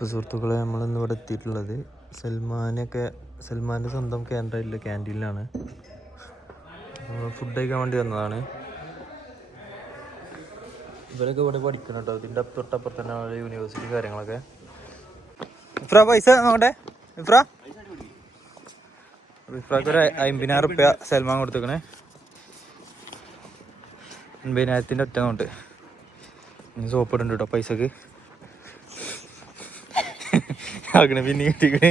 അപ്പോൾ സുഹൃത്തുക്കളെ, നമ്മളിന്ന് ഇവിടെ എത്തിയിട്ടുള്ളത് സൽമാൻ്റെ സ്വന്തം കേന്ദ്രമായിട്ടുള്ള ക്യാൻറ്റീനിലാണ്. ഫുഡ് കഴിക്കാൻ വേണ്ടി വന്നതാണ്. ഇവരൊക്കെ ഇവിടെ പഠിക്കണം കേട്ടോ. ഇതിൻ്റെ തൊട്ടപ്പുറത്ത് തന്നെയാണ് യൂണിവേഴ്സിറ്റി കാര്യങ്ങളൊക്കെ. ഇഫ്ര പൈസ നോക്കട്ടെ. ഇഫ്രാക്ക് ഒരു 50,000 റുപ്യ സൽമാൻ കൊടുത്തേക്കണേ. 50,000 ഒറ്റ നോട്ട്. ഇനി സോപ്പ് ഇടുന്നുണ്ട് കേട്ടോ പൈസക്ക്. ആക്കണേ പിന്നെ കിട്ടിക്കണേ.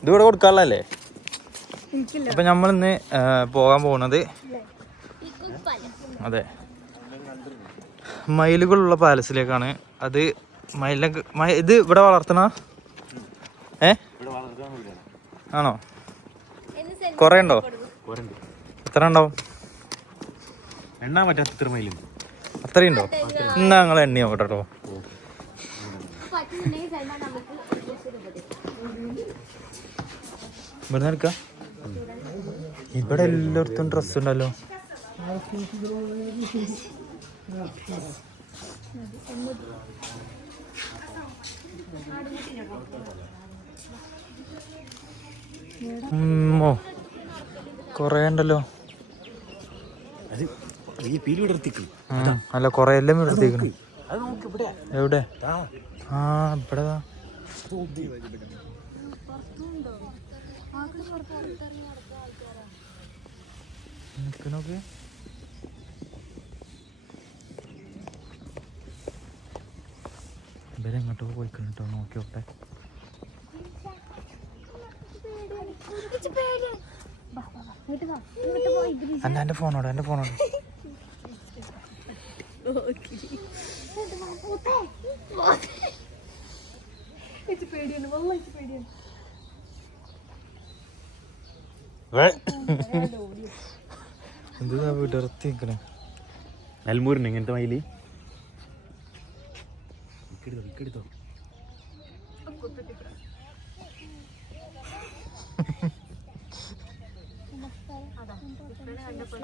ഇതിവിടെ കൊടുക്കാനുള്ളതല്ലേ? അപ്പം നമ്മളിന്ന് പോകാൻ പോകുന്നത് അതെ മയിലുകളുള്ള പാലസിലേക്കാണ്. അത് ഇത് ഇവിടെ വളർത്തണ ആണോ? കൊറേ ഉണ്ടോ? എത്ര ഉണ്ടാവും? എണ്ണാൻ പറ്റാത്ത മയിലും അത്രയുണ്ടോ? എന്നാ ഞങ്ങൾ എണ്ണി നോക്കട്ടെ കേട്ടോ. ഇവിടെ എടുക്കാം. ഇവിടെ എല്ലായിടത്തും ഡ്രസ് ഉണ്ടല്ലോ. കൊറേ ഉണ്ടല്ലോ. അല്ല കൊറേ എല്ലാം വിടർത്തിക്കണം. എവിടെ? ആ ഇവിടെ നോക്ക്. ഇവരെങ്ങോട്ടോ പോയിക്കണം കേട്ടോ. നോക്കിയോട്ടെ. എൻ്റെ ഫോണോടെ എന്താ വിടർത്തി നിൽക്കണേ. നെൽമൂരിന് ഇങ്ങനത്തെ മയില്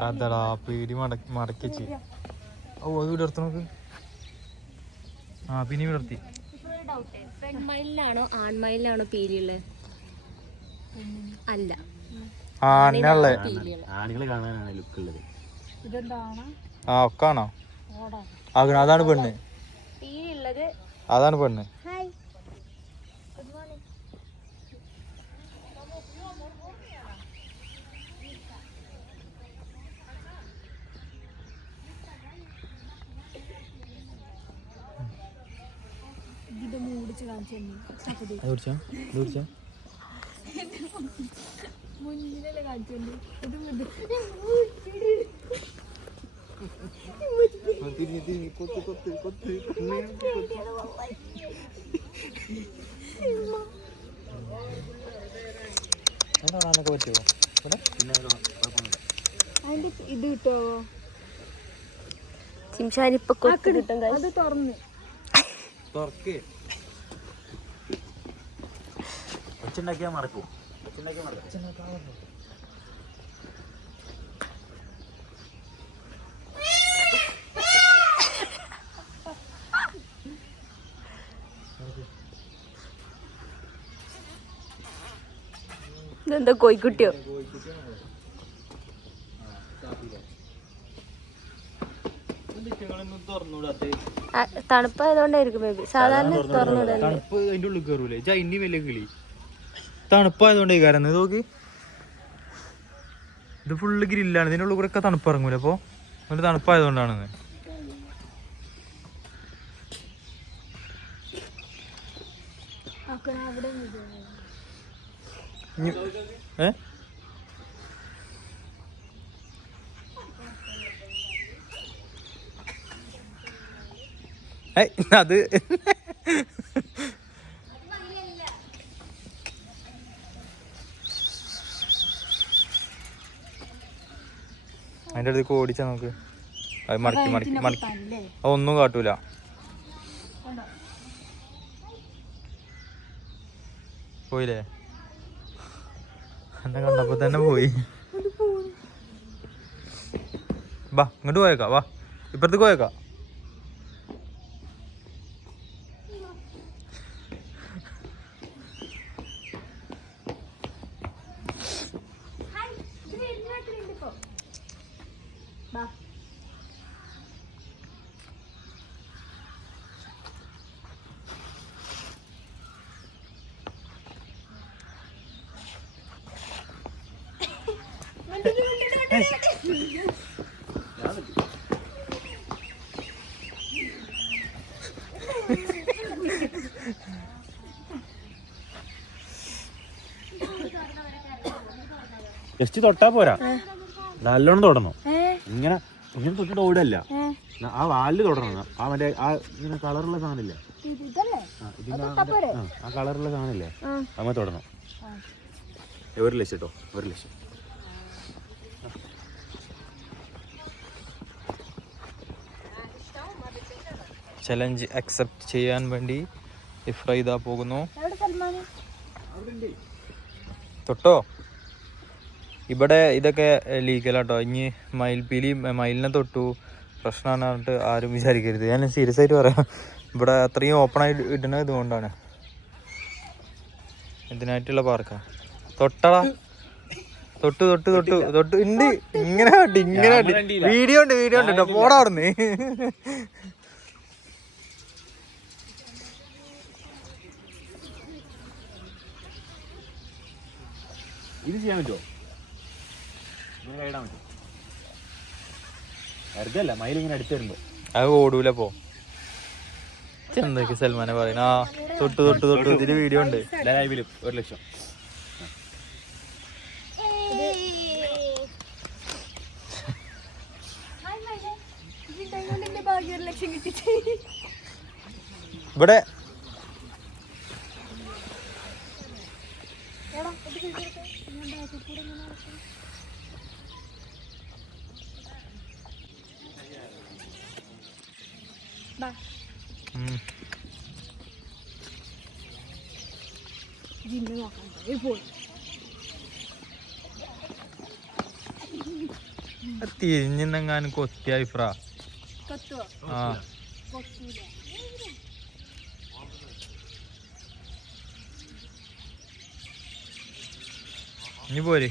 അതാടാ പേടി മടക്കി വെച്ച്. ഓ അത് വിടർത്തി നോക്ക്. ആ പിന്നെ വിടർത്തി. പെൺമയിലാണോ ആൺമയിലാണോ പീലിയുള്ളത്? അല്ല, ആണല്ലേ. ആണുങ്ങളെ കാണാനാണ് ലുക്ക് ഉള്ളത്. ആ ഒക്കെ ആണോ? അതാണ് പെണ്ണ്. പീലിയുള്ളത് അതാണ് പെണ്ണ്. ഇത് കിട്ടോ? ചിംഷാനിപ്പൊ കിട്ടും. അത് തുറന്ന് ഒച്ചുണ്ടാക്കിയാൽ മറക്കും. ഇതെന്താ കോഴിക്കുട്ടിയോ? തണുപ്പായതുകൊണ്ടായിരിക്കും ബേബി. സാധാരണ തുറന്നുവിടല്ലേ. തണുപ്പ് അതിന്റെ ഉള്ളിൽ കയറൂലേ? ഇനി വലിയ കിളി തണുപ്പായതുകൊണ്ടേ കാരണം നോക്കി. ഇത് ഫുള്ള് ഗ്രില്ലാണ്. ഇതിൻ്റെ ഉള്ളിൽ കൂടെ ഒക്കെ തണുപ്പ് ഇറങ്ങൂല. അപ്പോൾ ഒരു തണുപ്പായതുകൊണ്ടാണെന്ന്. അത് അതിൻ്റെ അടുത്ത് ഓടിച്ചാ നോക്ക്. അത് മടക്കി അതൊന്നും കാട്ടൂല. പോയില്ലേ? എന്നെ കണ്ടപ്പോ തന്നെ പോയി. വാ ഇങ്ങോട്ട് പോയേക്കാം. വാ ഇപ്പുറത്തേക്ക് പോയേക്കാം. ജസ്റ്റ് തൊട്ടാ പോരാ, നല്ലോണം തൊടണം. ഇങ്ങനെ ഇങ്ങനെ തൊട്ടിട്ട് ഓടല്ല, ആ വാലില് തൊടണം. ആ മറ്റേ ആ ഇങ്ങനെ കളറുള്ള സാധനമില്ലേ, ആ കളറുള്ള സാധനമില്ലേ, അമ്മ തൊടണം. 1 ലക്ഷം കേട്ടോ, 1 ലക്ഷം. ചലഞ്ച് അക്സെപ്റ്റ് ചെയ്യാൻ വേണ്ടി ഇഫ്ര ഇതാ പോകുന്നു. തൊട്ടോ? ഇവിടെ ഇതൊക്കെ ലീഗലാട്ടോ. ഇനി മയിൽപ്പീലി മയിലിനെ തൊട്ടു പ്രശ്നമാണ് പറഞ്ഞിട്ട് ആരും വിചാരിക്കരുത്. ഞാൻ സീരിയസ് ആയിട്ട് പറയാം. ഇവിടെ അത്രയും ഓപ്പണായിട്ട് ഇടുന്നത് ഇതുകൊണ്ടാണ്. ഇതിനായിട്ടുള്ള പാർക്കാണ്. തൊട്ടടാ, തൊട്ട് തൊട്ട് തൊട്ട് തൊട്ട് ഉണ്ട്. ഇങ്ങനെ വീഡിയോ ഉണ്ട് കേട്ടോ. പോടാ അവിടുന്ന്. ഇത് ചെയ്യാൻ പറ്റുമോ? ഇടാൻ പറ്റുമോ? വെറുതെ മയിലിങ്ങനെ അടുത്ത് വരുമ്പോ അത് ഓടൂല. പോ എന്തൊക്കെ സൽമാനെ പറയുന്ന. ആ തൊട്ട് തൊട്ട് തൊട്ട് ഇതിന് വീഡിയോ ഉണ്ട്. ലൈവിലും 1 ലക്ഷം. ഇവിടെ തിരിഞ്ഞെങ്ങാനും കൊത്തിയായി ഫ്രാ. ആ ഇനി പോരെ.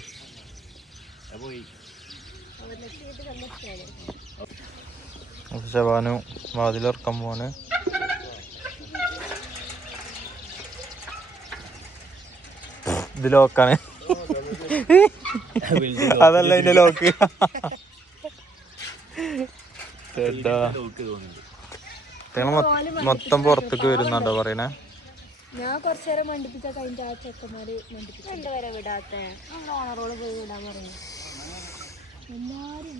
ശബാനു വാതിലിറക്കാൻ പോവാണ്. ഇത് ലോക്കാണ്. അതല്ല ഇതിന്റെ ലോക്ക്. മൊത്തം പുറത്തേക്ക് വരുന്നുണ്ടോ പറയണേ? ഞാൻ കുറച്ചേരം മണ്ടിപ്പിച്ച കഴിഞ്ഞ ആ ചെക്കന്മാര് എന്താ വരെ വിടാത്ത ഓണറോട് പോയി വിടാൻ പറഞ്ഞു. എല്ലാരും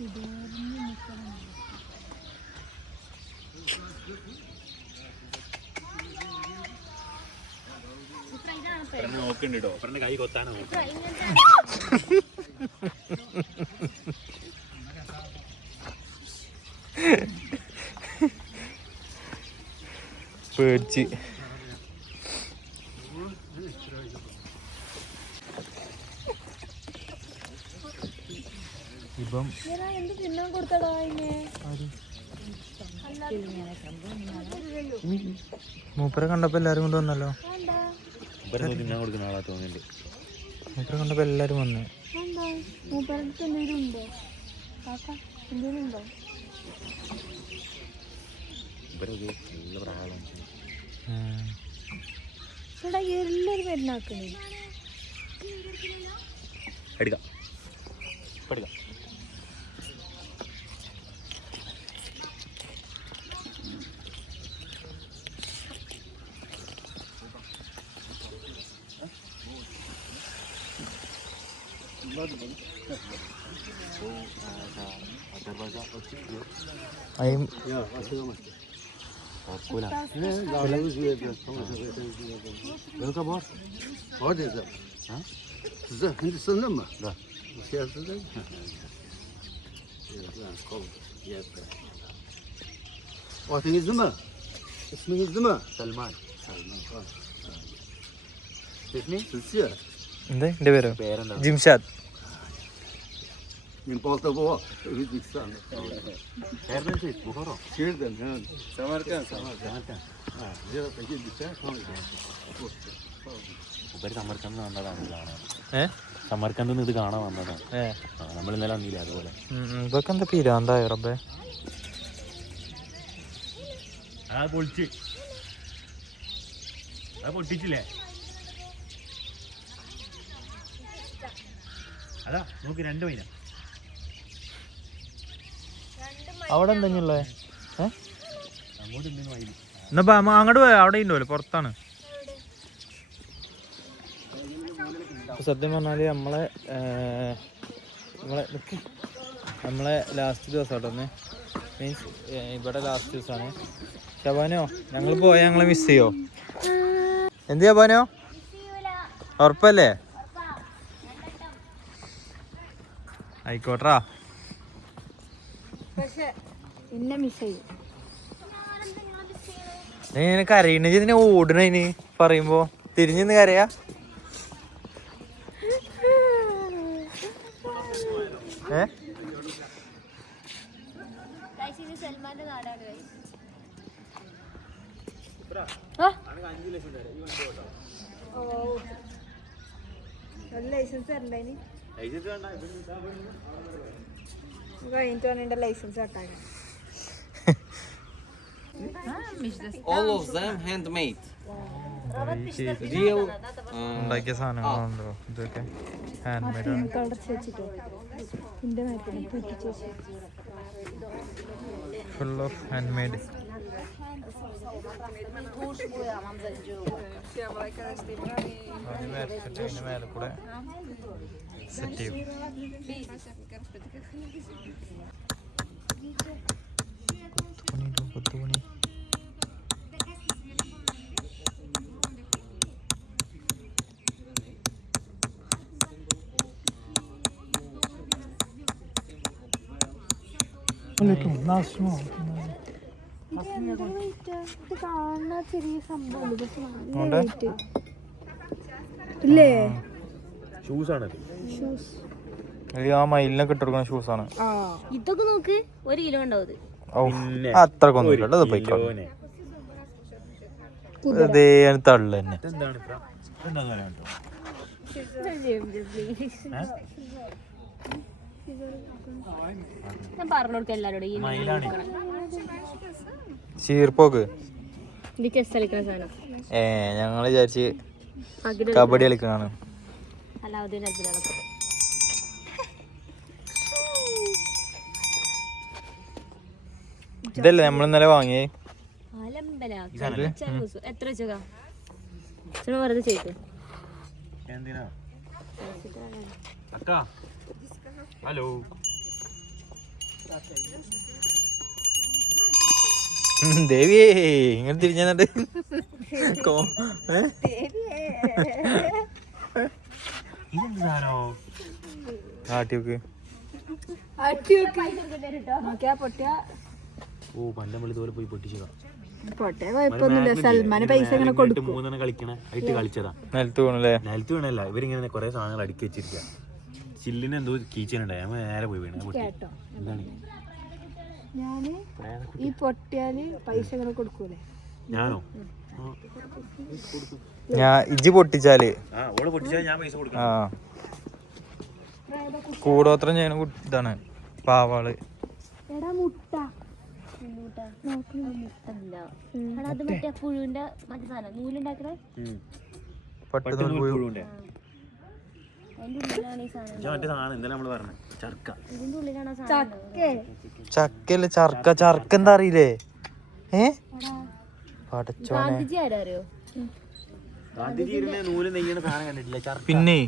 നോക്കണ്ടോ കൈ കൊത്താനോ? പേടിച്ച് ഇപ്പം തിന്നാൻ കൊടുത്തടാ. മൂപ്പരെ കണ്ടപ്പോ എല്ലാരും കൊണ്ട് വന്നല്ലോ. തിന്നാൻ കൊടുക്കുന്ന ആളാ തോന്നുന്നുണ്ട്. മൂപ്പരെ കണ്ടപ്പോ എല്ലാരും വന്നു. മൂപ്പരടുത്ത് എന്തെങ്കിലും ഉണ്ടോ? കാക്ക എന്തെങ്കിലും ഉണ്ടോ? ചേട്ടാ എല്ലാരും പെരുന്നാക്കണേ. എടുക്കാം എടുക്കാം. Hindistan'da mı? Da. Siyasette mi? Adınız mı? İsminiz mi? Salman. Salman. Ismi? Türkçe. എന്താ എന്റെ പേരോ? പേരെന്താ? ജിംഷാദ്. Min Baltabova, Özbekistan. പേരെന്താ? ബുഹാറോ? Şehirden, ha. Samarkand. Samarkand. Ziyaret'e gittikten sonra. ഉപരി സമർക്കന്ത് വന്നതാണ് ഇത് കാണാൻ. സമർക്കന്ത് ഇത് കാണാൻ വന്നതാണ്. നമ്മൾ ഇന്നലെ വന്നില്ലേ അതുപോലെ. ഇതൊക്കെ എന്താ പിരാന്തായ റബ്ബേ. ആ പൊളിച്ച് അത് പൊട്ടിച്ചില്ലേ? അതാ നോക്ക് 2 മൈന അവിടെ എന്തെങ്കിലുള്ളേ എന്നാ അങ്ങോട്ട് പോയ അവിടെ ഉണ്ടല്ലോ പുറത്താണ്. സത്യം പറഞ്ഞാല് നമ്മളെ ലാസ്റ്റ് ദിവസം കേട്ടോ ഒന്ന്. മീൻസ് ഇവിടെ ലാസ്റ്റ് ദിവസമാണ്. ശബാനോ ഞങ്ങൾ പോയാൽ ഞങ്ങളെ മിസ് ചെയ്യോ? എന്ത് ശബാനോ ഉറപ്പല്ലേ? ആയിക്കോട്ടാ. ഇങ്ങനെ കരയണ ഇതിനെ ഓടണതിന് പറയുമ്പോ തിരിഞ്ഞിന്ന് കരയാ. ലൈസൻസ് തരണ്ടേനി കഴിഞ്ഞിട്ട് വേണ്ട ലൈസൻസ് കട്ടാക്കാൻ. All of them handmade. Real. ഉണ്ടാക്കിയ സാധനങ്ങളുണ്ടോ ഇതൊക്കെ? ഹാൻഡ് മെയ്ഡ് ആണ്. Full of handmade. അതിന് മേലെ കൂടെ സെറ്റ് ചെയ്യും. കൊത്തുപണി ചെറിയ സംഭവം ഷൂസ് ആണ്. ആ മയിലിനൊക്കെ ഇട്ടെടുക്കുന്ന ഷൂസാണ്. ഇതൊക്കെ നോക്ക്, 1 കിലോ ഉണ്ടാവും. അത്രക്കൊന്നും ഇല്ലല്ലോ. ഇത് പോയിക്കോ ഇതേ തള്ളു തന്നെ. ഞാൻ പറഞ്ഞു കൊടുക്കാം എല്ലാരോടും. ചീർപ്പോക്ക് കളിക്കുന്ന സാധനം ഞങ്ങള് വിചാരിച്ച് കബഡി കളിക്കണാണ്. അലാവുദ്ദീൻ അത്ഭുതങ്ങളൊക്കെ ഇതല്ലേ നമ്മൾ ഇന്നലെ വാങ്ങിയേ? എത്ര വെച്ചാ വെറുതെ ചെയ്തു. ഹലോ ദേവിയേ ഇങ്ങനെ തിരിഞ്ഞിട്ട് ആട്ടിയൊക്കെ ഓ പണ്ടം ഇതുപോലെ പോയി പൊട്ടിച്ചതാ. സൽമാന് പൈസ ഇങ്ങനെ കൊടുക്കും. 3 കളിക്കണ ആയിട്ട് കളിച്ചതാ. നിലത്ത് വീണല്ലേ? നിലത്ത് വീണല്ല, ഇവരിങ്ങനെ കുറെ സാധനങ്ങൾ അടുക്കി വെച്ചിരിക്കുക. ചില്ലിന് എന്തോ കീച്ചനുണ്ടായി, നമ്മൾ നേരെ പോയി വീണ. എന്താണ് ഞാന് ഈ പൊട്ടിയാല് പൈസ ഇങ്ങനെ കൊടുക്കൂലേ? ഞാനോ? ഇജ്ജ് പൊട്ടിച്ചാല് ഓള് പൊട്ടിച്ചാൽ ഞാൻ പൈസ കൊടുക്കാം. കൂടോത്രം ചെയ്യണ ഇതാണ് പാവാള്. എടാ മുട്ട അത് മറ്റേ പുഴുവിന്റെ മറ്റേ സാധനം നൂലുണ്ടാക്കണ ചക്കല്ലേ ചർക്ക. ചർക്ക എന്താ അറിയില്ലേ? പടച്ചോനെ. പിന്നെ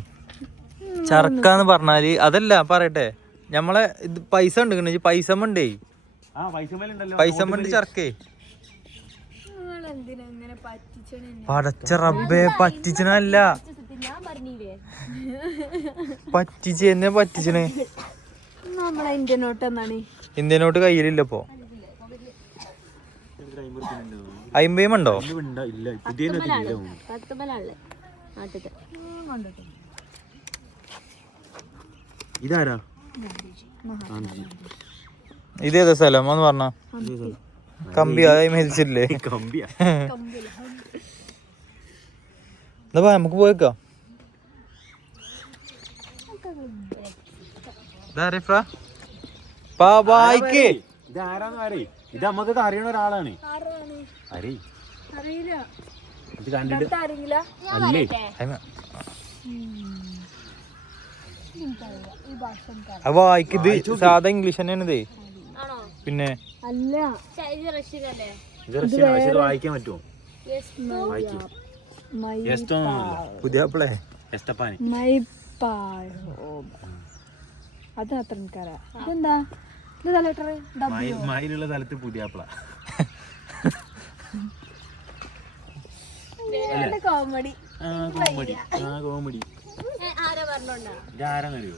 ചർക്കാന്ന് പറഞ്ഞാല് അതല്ല പറയട്ടെ, ഞമ്മളെ ഇത് പൈസ ഉണ്ട്, പൈസ മണ്ടേ പൈസ മണ്ട് ചർക്കേ. പടച്ച റബ്ബേ, പറ്റിച്ചനല്ല പറ്റിച്ച് എന്നെ പറ്റിച്ചണേ. Indian not കയ്യിലില്ലപ്പോ. 50 ഉണ്ടോ? ഇതാരാ? ഇതേതാ സ്ഥലം എന്ന് പറഞ്ഞ? കമ്പി അതായി മരിച്ചില്ലേ? കമ്പിയാ. എന്താ നമുക്ക് പോയേക്കാം. ഇതാരാന്ന് പറയ്. ഇത് നമുക്കൊക്കെ അറിയണ ഒരാളാണ്. ഇത് കണ്ടിട്ട് അല്ലേ? വായിക്കിത് സാധാ ഇംഗ്ലീഷ് തന്നെയാണ്. ഇതേ പിന്നെ അല്ല ഇത് റഷ്യനാണ്. പക്ഷെ ഇത് വായിക്കാൻ പറ്റുമോ? വായിക്കും. പുതിയ ആപ്പിളേ എസ്തപ്പാനി. അത് അത്ര എനിക്കറിയാം. ഇതെന്താ ഇത് ലെറ്റർ മയിലുള്ള സ്ഥലത്ത് പുതിയ ആപ്പിള. കോമഡി. കോമഡി. ഇതാരാന്നറിയോ?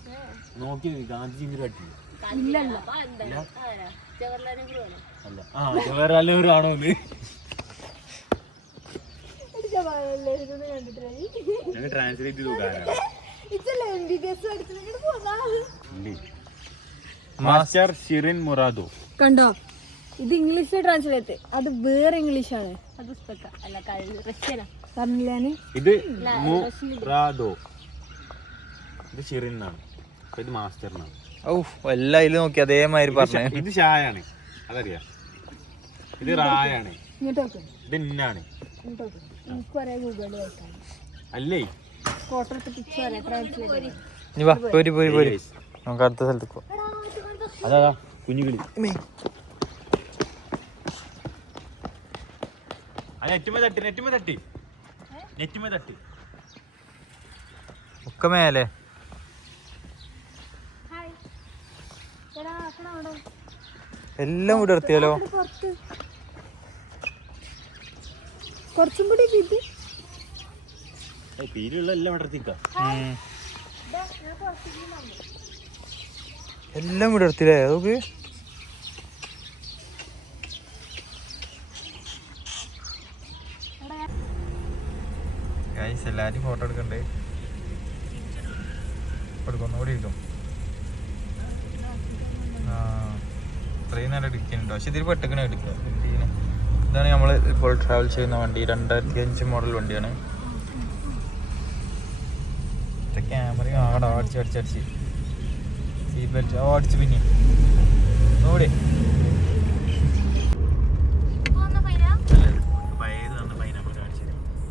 നോക്കി ഗാന്ധിജിന്റെ കട്ടി ഇല്ലല്ലോ. അല്ല. ആ ജവഹർലാൽ നെഹ്റു ആണോ ഇത്? ഞങ്ങൾ ട്രാൻസ്ലേറ്റ് ചെയ്തു. മാസ്റ്റർ ഷിറിൻ മുറാദോ. കണ്ടോ, ഇത് ഇംഗ്ലീഷിൽ ട്രാൻസ്ലേറ്റ്, അത് വേറെ ഇംഗ്ലീഷാണ്. അത് റഷ്യനാ പറഞ്ഞില്ലാന്. ഇത് മുറാദോ, ഇത് ഷിറിനാണ്, ഇത് മാസ്റ്ററിനാണ്. ഓ എല്ലാം ഇതിൽ നോക്കി അതേമാതിരി പറഞ്ഞു. ഇത് ഷായാണ്, അതറിയാം. ഇത് റായാണ്, ഇങ്ങോട്ടോക്കെ ഇത് ഇന്നാണ്. എനിക്ക് പറയാം ഗൂഗിളിൽ വായിക്കാൻ. അല്ലേ ഫോട്ടോ എടുത്ത് പിക്ചർ പറയാം ട്രാൻസ്ലേറ്റ്. ഇനി വാ പോരി പോരി പോരി നമുക്ക് അടുത്ത സ്ഥലത്ത് പോവാം. അതാ കുഞ്ഞുകിളി. നെറ്റുമേ തട്ടി ഒക്കെ മേലെ. എല്ലാം ഇവിടെ നിർത്തിയാലോ? കുറച്ചും കൂടി ഇത് പീലുള്ള എല്ലാം ഇടർത്തിക്കാം. എല്ലാം ഇവിടെ നിർത്തില്ലേ? അതൊക്കെ എല്ലാരും ഫോട്ടോ എടുക്കണ്ടേ? എടുക്കുന്നു കൂടി ഇരിക്കും. ആ ഇത്രയും നേരം എടുക്കുന്നുണ്ടോ? പക്ഷെ ഇതിൽ പെട്ടെന്ന് എടുക്കുക. ഇതാണ് നമ്മൾ ഇപ്പോൾ ട്രാവൽ ചെയ്യുന്ന വണ്ടി. 2005 മോഡൽ വണ്ടിയാണ്. ക്യാമറയും ആടെ അടിച്ച് സീറ്റ് ബെൽറ്റ് അടിച്ച് പിന്നെ ഓടി.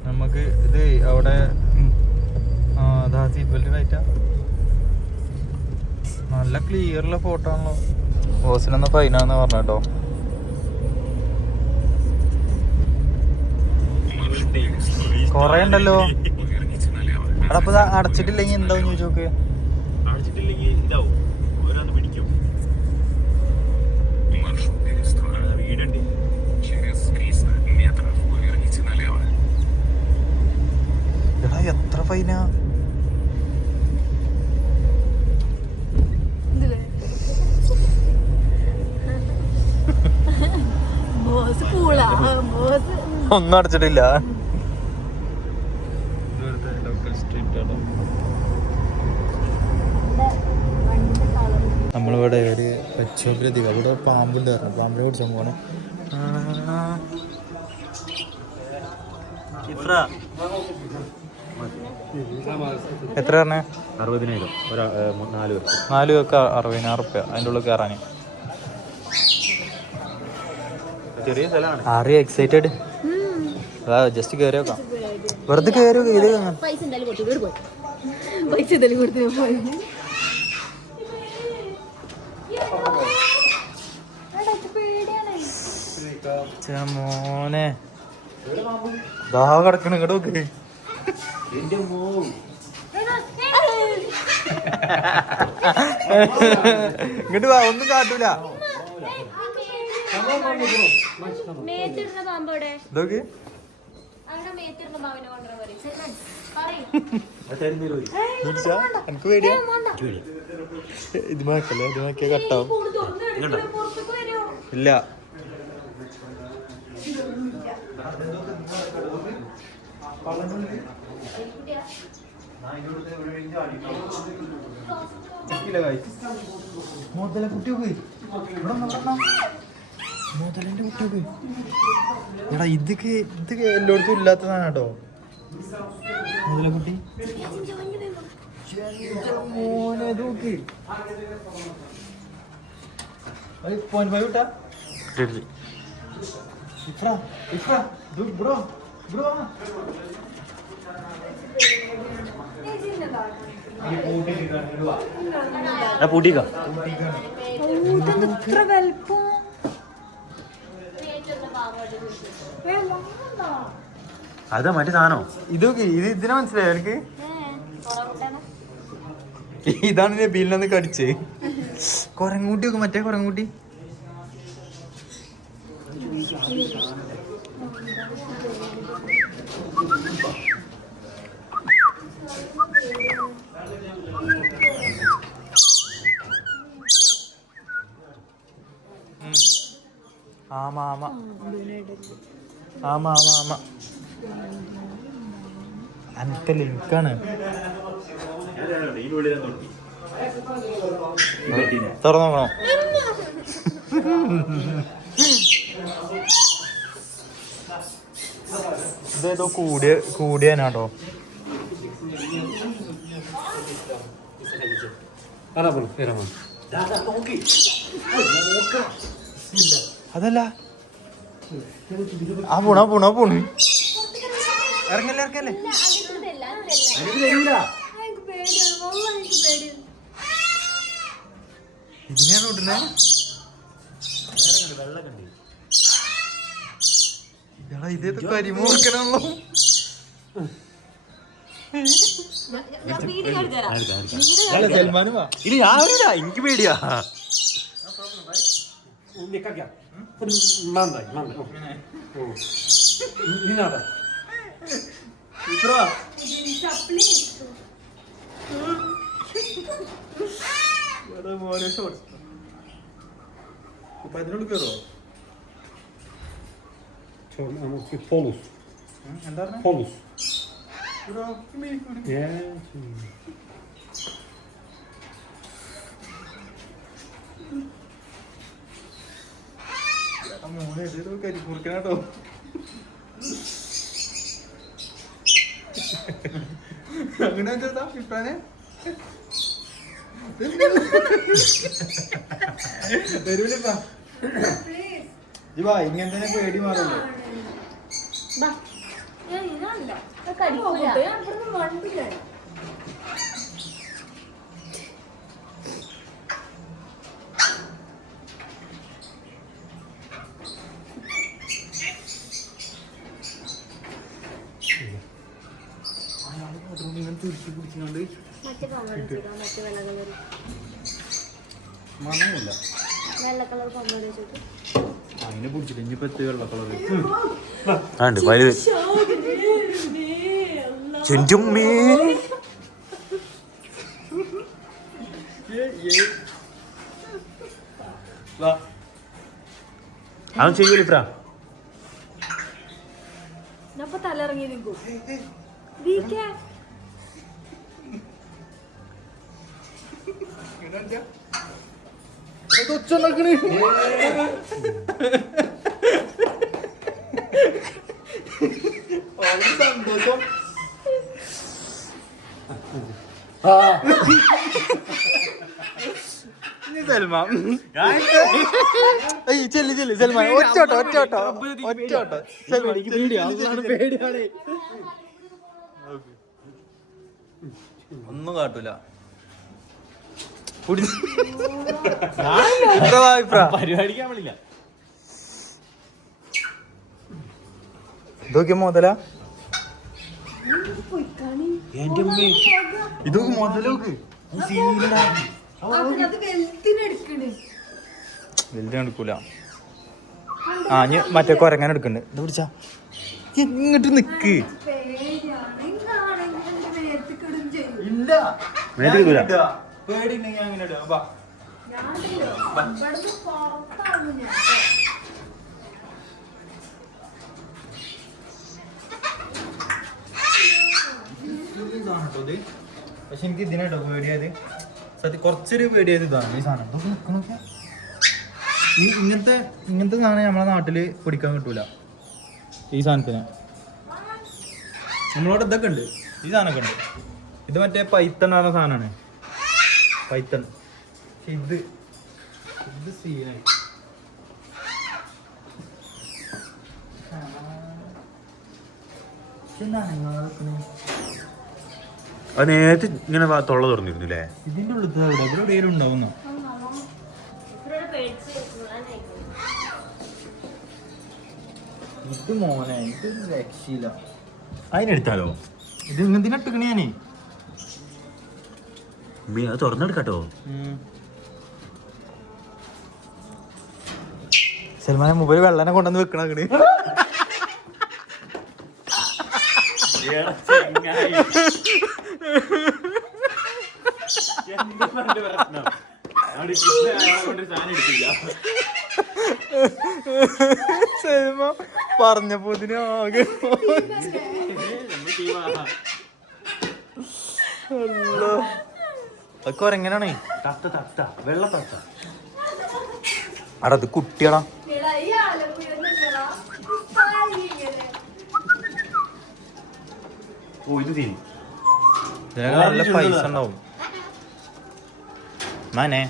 നമുക്ക് ഇത് അവിടെ അതാ സീറ്റ് ബെൽറ്റ് കഴിച്ചാ നല്ല ക്ലിയറുള്ള ഫോട്ടോ ആണല്ലോ. ബോസിനൊന്ന് ഫൈനാന്ന് പറഞ്ഞു കേട്ടോ. കൊറേ ഉണ്ടല്ലോ. അവിടെ അപ്പൊ അടച്ചിട്ടില്ലെങ്കിൽ എന്താവും ചോദിച്ചു നോക്ക്. എടാ എത്ര ഫൈനാ? ഒന്നും അടച്ചിട്ടില്ല. നമ്മളിവിടെ ഒരു പെറ്റ് ഷോപ്പിലെത്തി. അവിടെ പാമ്പുണ്ട് പറഞ്ഞു. പാമ്പിനെ പിടിച്ചോണ്ട് പോണേ. എത്ര പറഞ്ഞേ? 60,000. 4 പേർക്ക്. 4 പേർക്ക് 60,000 റുപ്യ അതിൻ്റെ ഉള്ളിൽ കയറാൻ. ചെറിയ സ്ഥലമാണ്. ആരെയും എക്സൈറ്റഡ്. ജസ്റ്റ് കയറി നോക്കാം. വെറുതെ കയറി ഇത് പൈസ എന്തായാലും കൊടുത്തു പോയി. മോനെ ദാ കിടക്കണ ഇങ്ങോട്ട് നോക്ക്. ഇങ്ങോട്ട് വാ, ഒന്നും കാട്ടൂല. ഇതൊക്കെ എനിക്ക് പേടിയാ. ഇത് മാക്കല്ലോ, ഇത് മാക്കിയ കട്ടാവും. ഇല്ല മുതല കുട്ടിയൊക്കെ മുതലിന്റെ കുട്ടിയൊക്കെ എടാ ഇതൊക്കെ എല്ലായിടത്തും ഇല്ലാത്തതാണ് കേട്ടോ. മുതലക്കുട്ടി മോനെ നോക്ക്. 0.5 വിട്ടാ ബ്രോ ബ്രോ പൂട്ടിക്ക ഇത്ര വലുപ്പം അതാ മറ്റേ സാധനോ? ഇതൊക്കെ ഇതിനെ മനസ്സിലായോ എനിക്ക്? ഇതാണ് നബീലിനൊന്ന് കടിച്ച്. കൊരങ്ങൂട്ടി ഒക്കെ, മറ്റേ കൊരങ്ങൂട്ടി. ആമാ ആമാ ആമാ ആമാ ആമാ അനക്കല്ല എനിക്കാണ്. തുറന്നു നോക്കണോ? ഇതേതോ കൂടിയാനാട്ടോ. അതല്ല ആ പോണ് ഇറങ്ങല്ലേ ഇതിനെയാണ് വിട്ടുന്നേ. ഇതാ ഇതേത് കരിമൂർക്കനാണല്ലോ. സൽമാനും വാ. ഇനി ഞാനില്ല, എനിക്ക് പേടിയാ. ഇപ്പൊ അതിനോട് കേറോ? എന്താ മോനെ കരിമുറിക്കണോ? അങ്ങനെ ഇപ്പഴേ തരൂലപ്പാ. ഇങ്ങനത്തെ പേടി മാറുള്ളൂ. മണമില്ല. അതിനെ പിടിച്ചിട്ട് ഇനിയിപ്പോ വെള്ള കളറ് വലുത് ചെഞ്ചുമ്മേ. അവൻ ചെയ്യൂലിത്ര തലയിറങ്ങി നിൽക്കും. സന്തോഷം. സൽമാൻ ചെല്ലി സൽമാൻ ഒറ്റോട്ടോ ഒന്നും കാട്ടൂല. പരിപാടിക്കാൻ പാടില്ല. ഇതൊക്കെ മുതല ഇതൊക്കെ മുതലോക്ക് വലുതിനെ എടുക്കൂല. ആ ഇനി മറ്റേ കൊരങ്ങനെ എടുക്കണ്ട്. ഇത് പിടിച്ചാ ഇങ്ങോട്ട് നിക്ക്. ഇല്ല പേടിണ്ടെങ്കിൽ അങ്ങനെ ഇടാം. പക്ഷെ എനിക്ക് ഇതിനാട്ടോ പേടിയായത്. സത്യം കുറച്ചൊരു പേടിയായത് ഇതാണ് ഈ സാധനം. ഇങ്ങനത്തെ സാധനം നമ്മളെ നാട്ടില് പിടിക്കാൻ കിട്ടൂല. ഈ സാധനത്തിന് നമ്മളോട് ഇതൊക്കെ ഉണ്ട്, ഈ സാധനമൊക്കെ ഉണ്ട്. ഇത് മറ്റേ പൈത്തൺ പറഞ്ഞ സാധനമാണ്, പൈത്തൺ. പക്ഷെ ഇത് സീനായി. അത് നേരത്തെ ഇങ്ങനെ തൊള്ള തുറന്നിരുന്നില്ലേ? ഇതിന്റെ ഉള്ളിൽ എവിടെയും ഉണ്ടാവുന്ന ഇത് മോനെ ഇത് രക്ഷയില്ല. അതിനെടുത്താലോ? ഇത് ഇങ്ങനത്തെ ഇട്ടുക്കണ ഞാനേ. അത് തുറന്നെടുക്കാട്ടോ. സൽമാനെ മൊബൈൽ വെള്ളനെ കൊണ്ടുവന്ന് വെക്കണ അങ്ങട്. സൽമ പറഞ്ഞപ്പോ ആകെ അതൊക്കെ ഒരെങ്ങനാണ് വെള്ള തത്ത. അടാ അത് കുട്ടിയാടാ. ഓ ഇത് തീരും. നല്ല പൈസ ഉണ്ടാവും. മാനേ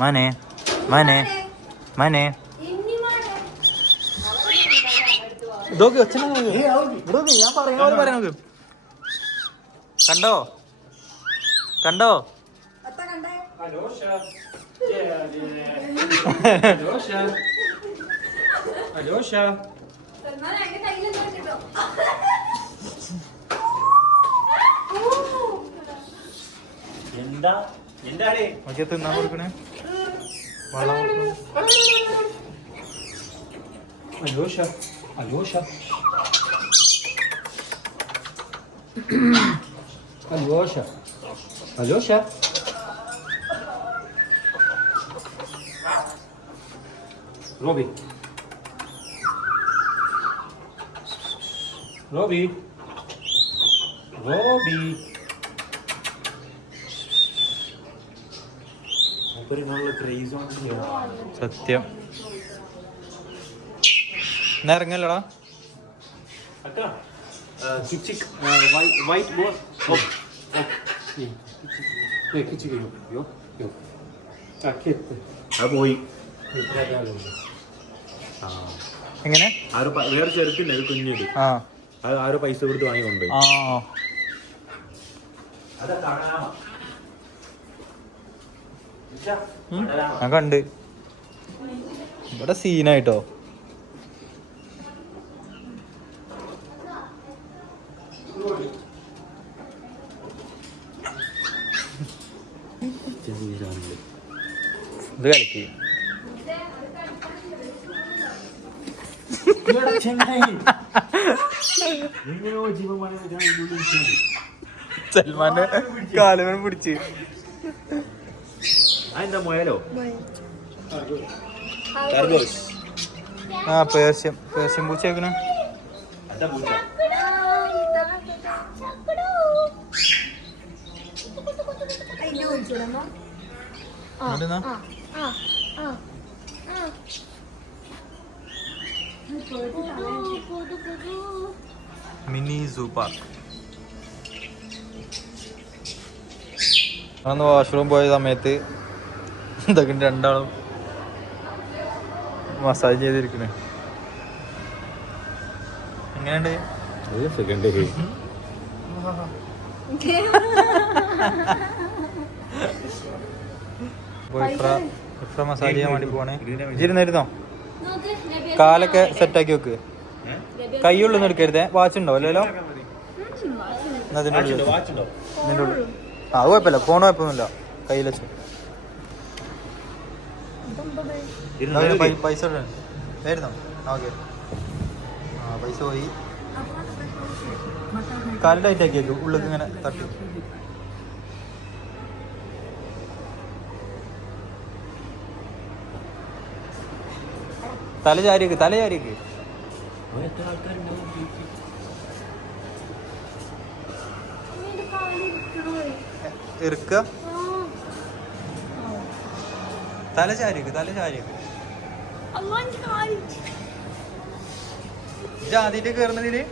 മാനേ മാനേ മാനേ ഇതൊക്കെ ഞാൻ പറയാൻ നോക്ക്. കണ്ടോ കണ്ടോ? എന്താ എന്താടേ നോക്കിയാ തിന്നാൻ കൊടുക്കണേ. വളം അലോഷ അലോഷ അലോഷ അലോഷ റോബി റോബി റോബി സത്യം എന്നാ ഇറങ്ങല്ലടാ. വൈറ്റ് ബോൾ പോയി. എങ്ങനെ ആരോ വേറെ ചെറുക്കില്ല അത് കുഞ്ഞിട്. അത് ആരോ പൈസ കൊടുത്ത് വാങ്ങിക്കൊണ്ടു. ഞാൻ കണ്ട്. ഇവിടെ സീനായിട്ടോ. ഇത് കളിക്ക്. സൽമാന്റെ കാലുമൻ പിടിച്ച്. അതെന്താ മുയലോ? പേർഷ്യം പൂച്ച വെക്കണ. അതാ പൂച്ച. Mini zoo park. അന്ന് വാഷ്റൂം പോയ സമയത്ത് എന്തൊക്കെ രണ്ടാളും മസാജ് ചെയ്തിരിക്കണേ. എങ്ങനെയുണ്ട്? മസാജ് ചെയ്യാൻ വേണ്ടി പോണേ. ഇരുന്നിരുന്നോ? കാലൊക്കെ സെറ്റാക്കി വെക്ക്. കൈയുള്ളൊന്നും എടുക്കരുതേ. വാച്ച് ഉണ്ടോ? അല്ലല്ലോ. അതിൻ്റെ ഉള്ളിൽ അത് കുഴപ്പമില്ല. ഫോൺ കുഴപ്പമൊന്നുമില്ല. കയ്യിൽ വെച്ചു. പൈസ വരുന്നോ? ഓക്കെ. പൈസ പോയി. കാല് ടൈറ്റ് ആക്കി വെക്കും. ഉള്ളിൽ ഇങ്ങനെ തട്ടി. തല ചാരിക്ക്. തല ചാരിക്ക്. ഇറുക്ക. തല ചാരിക്ക്. തല ചാരിക്ക്. ജാതിയിട്ട് കേറുന്നതില്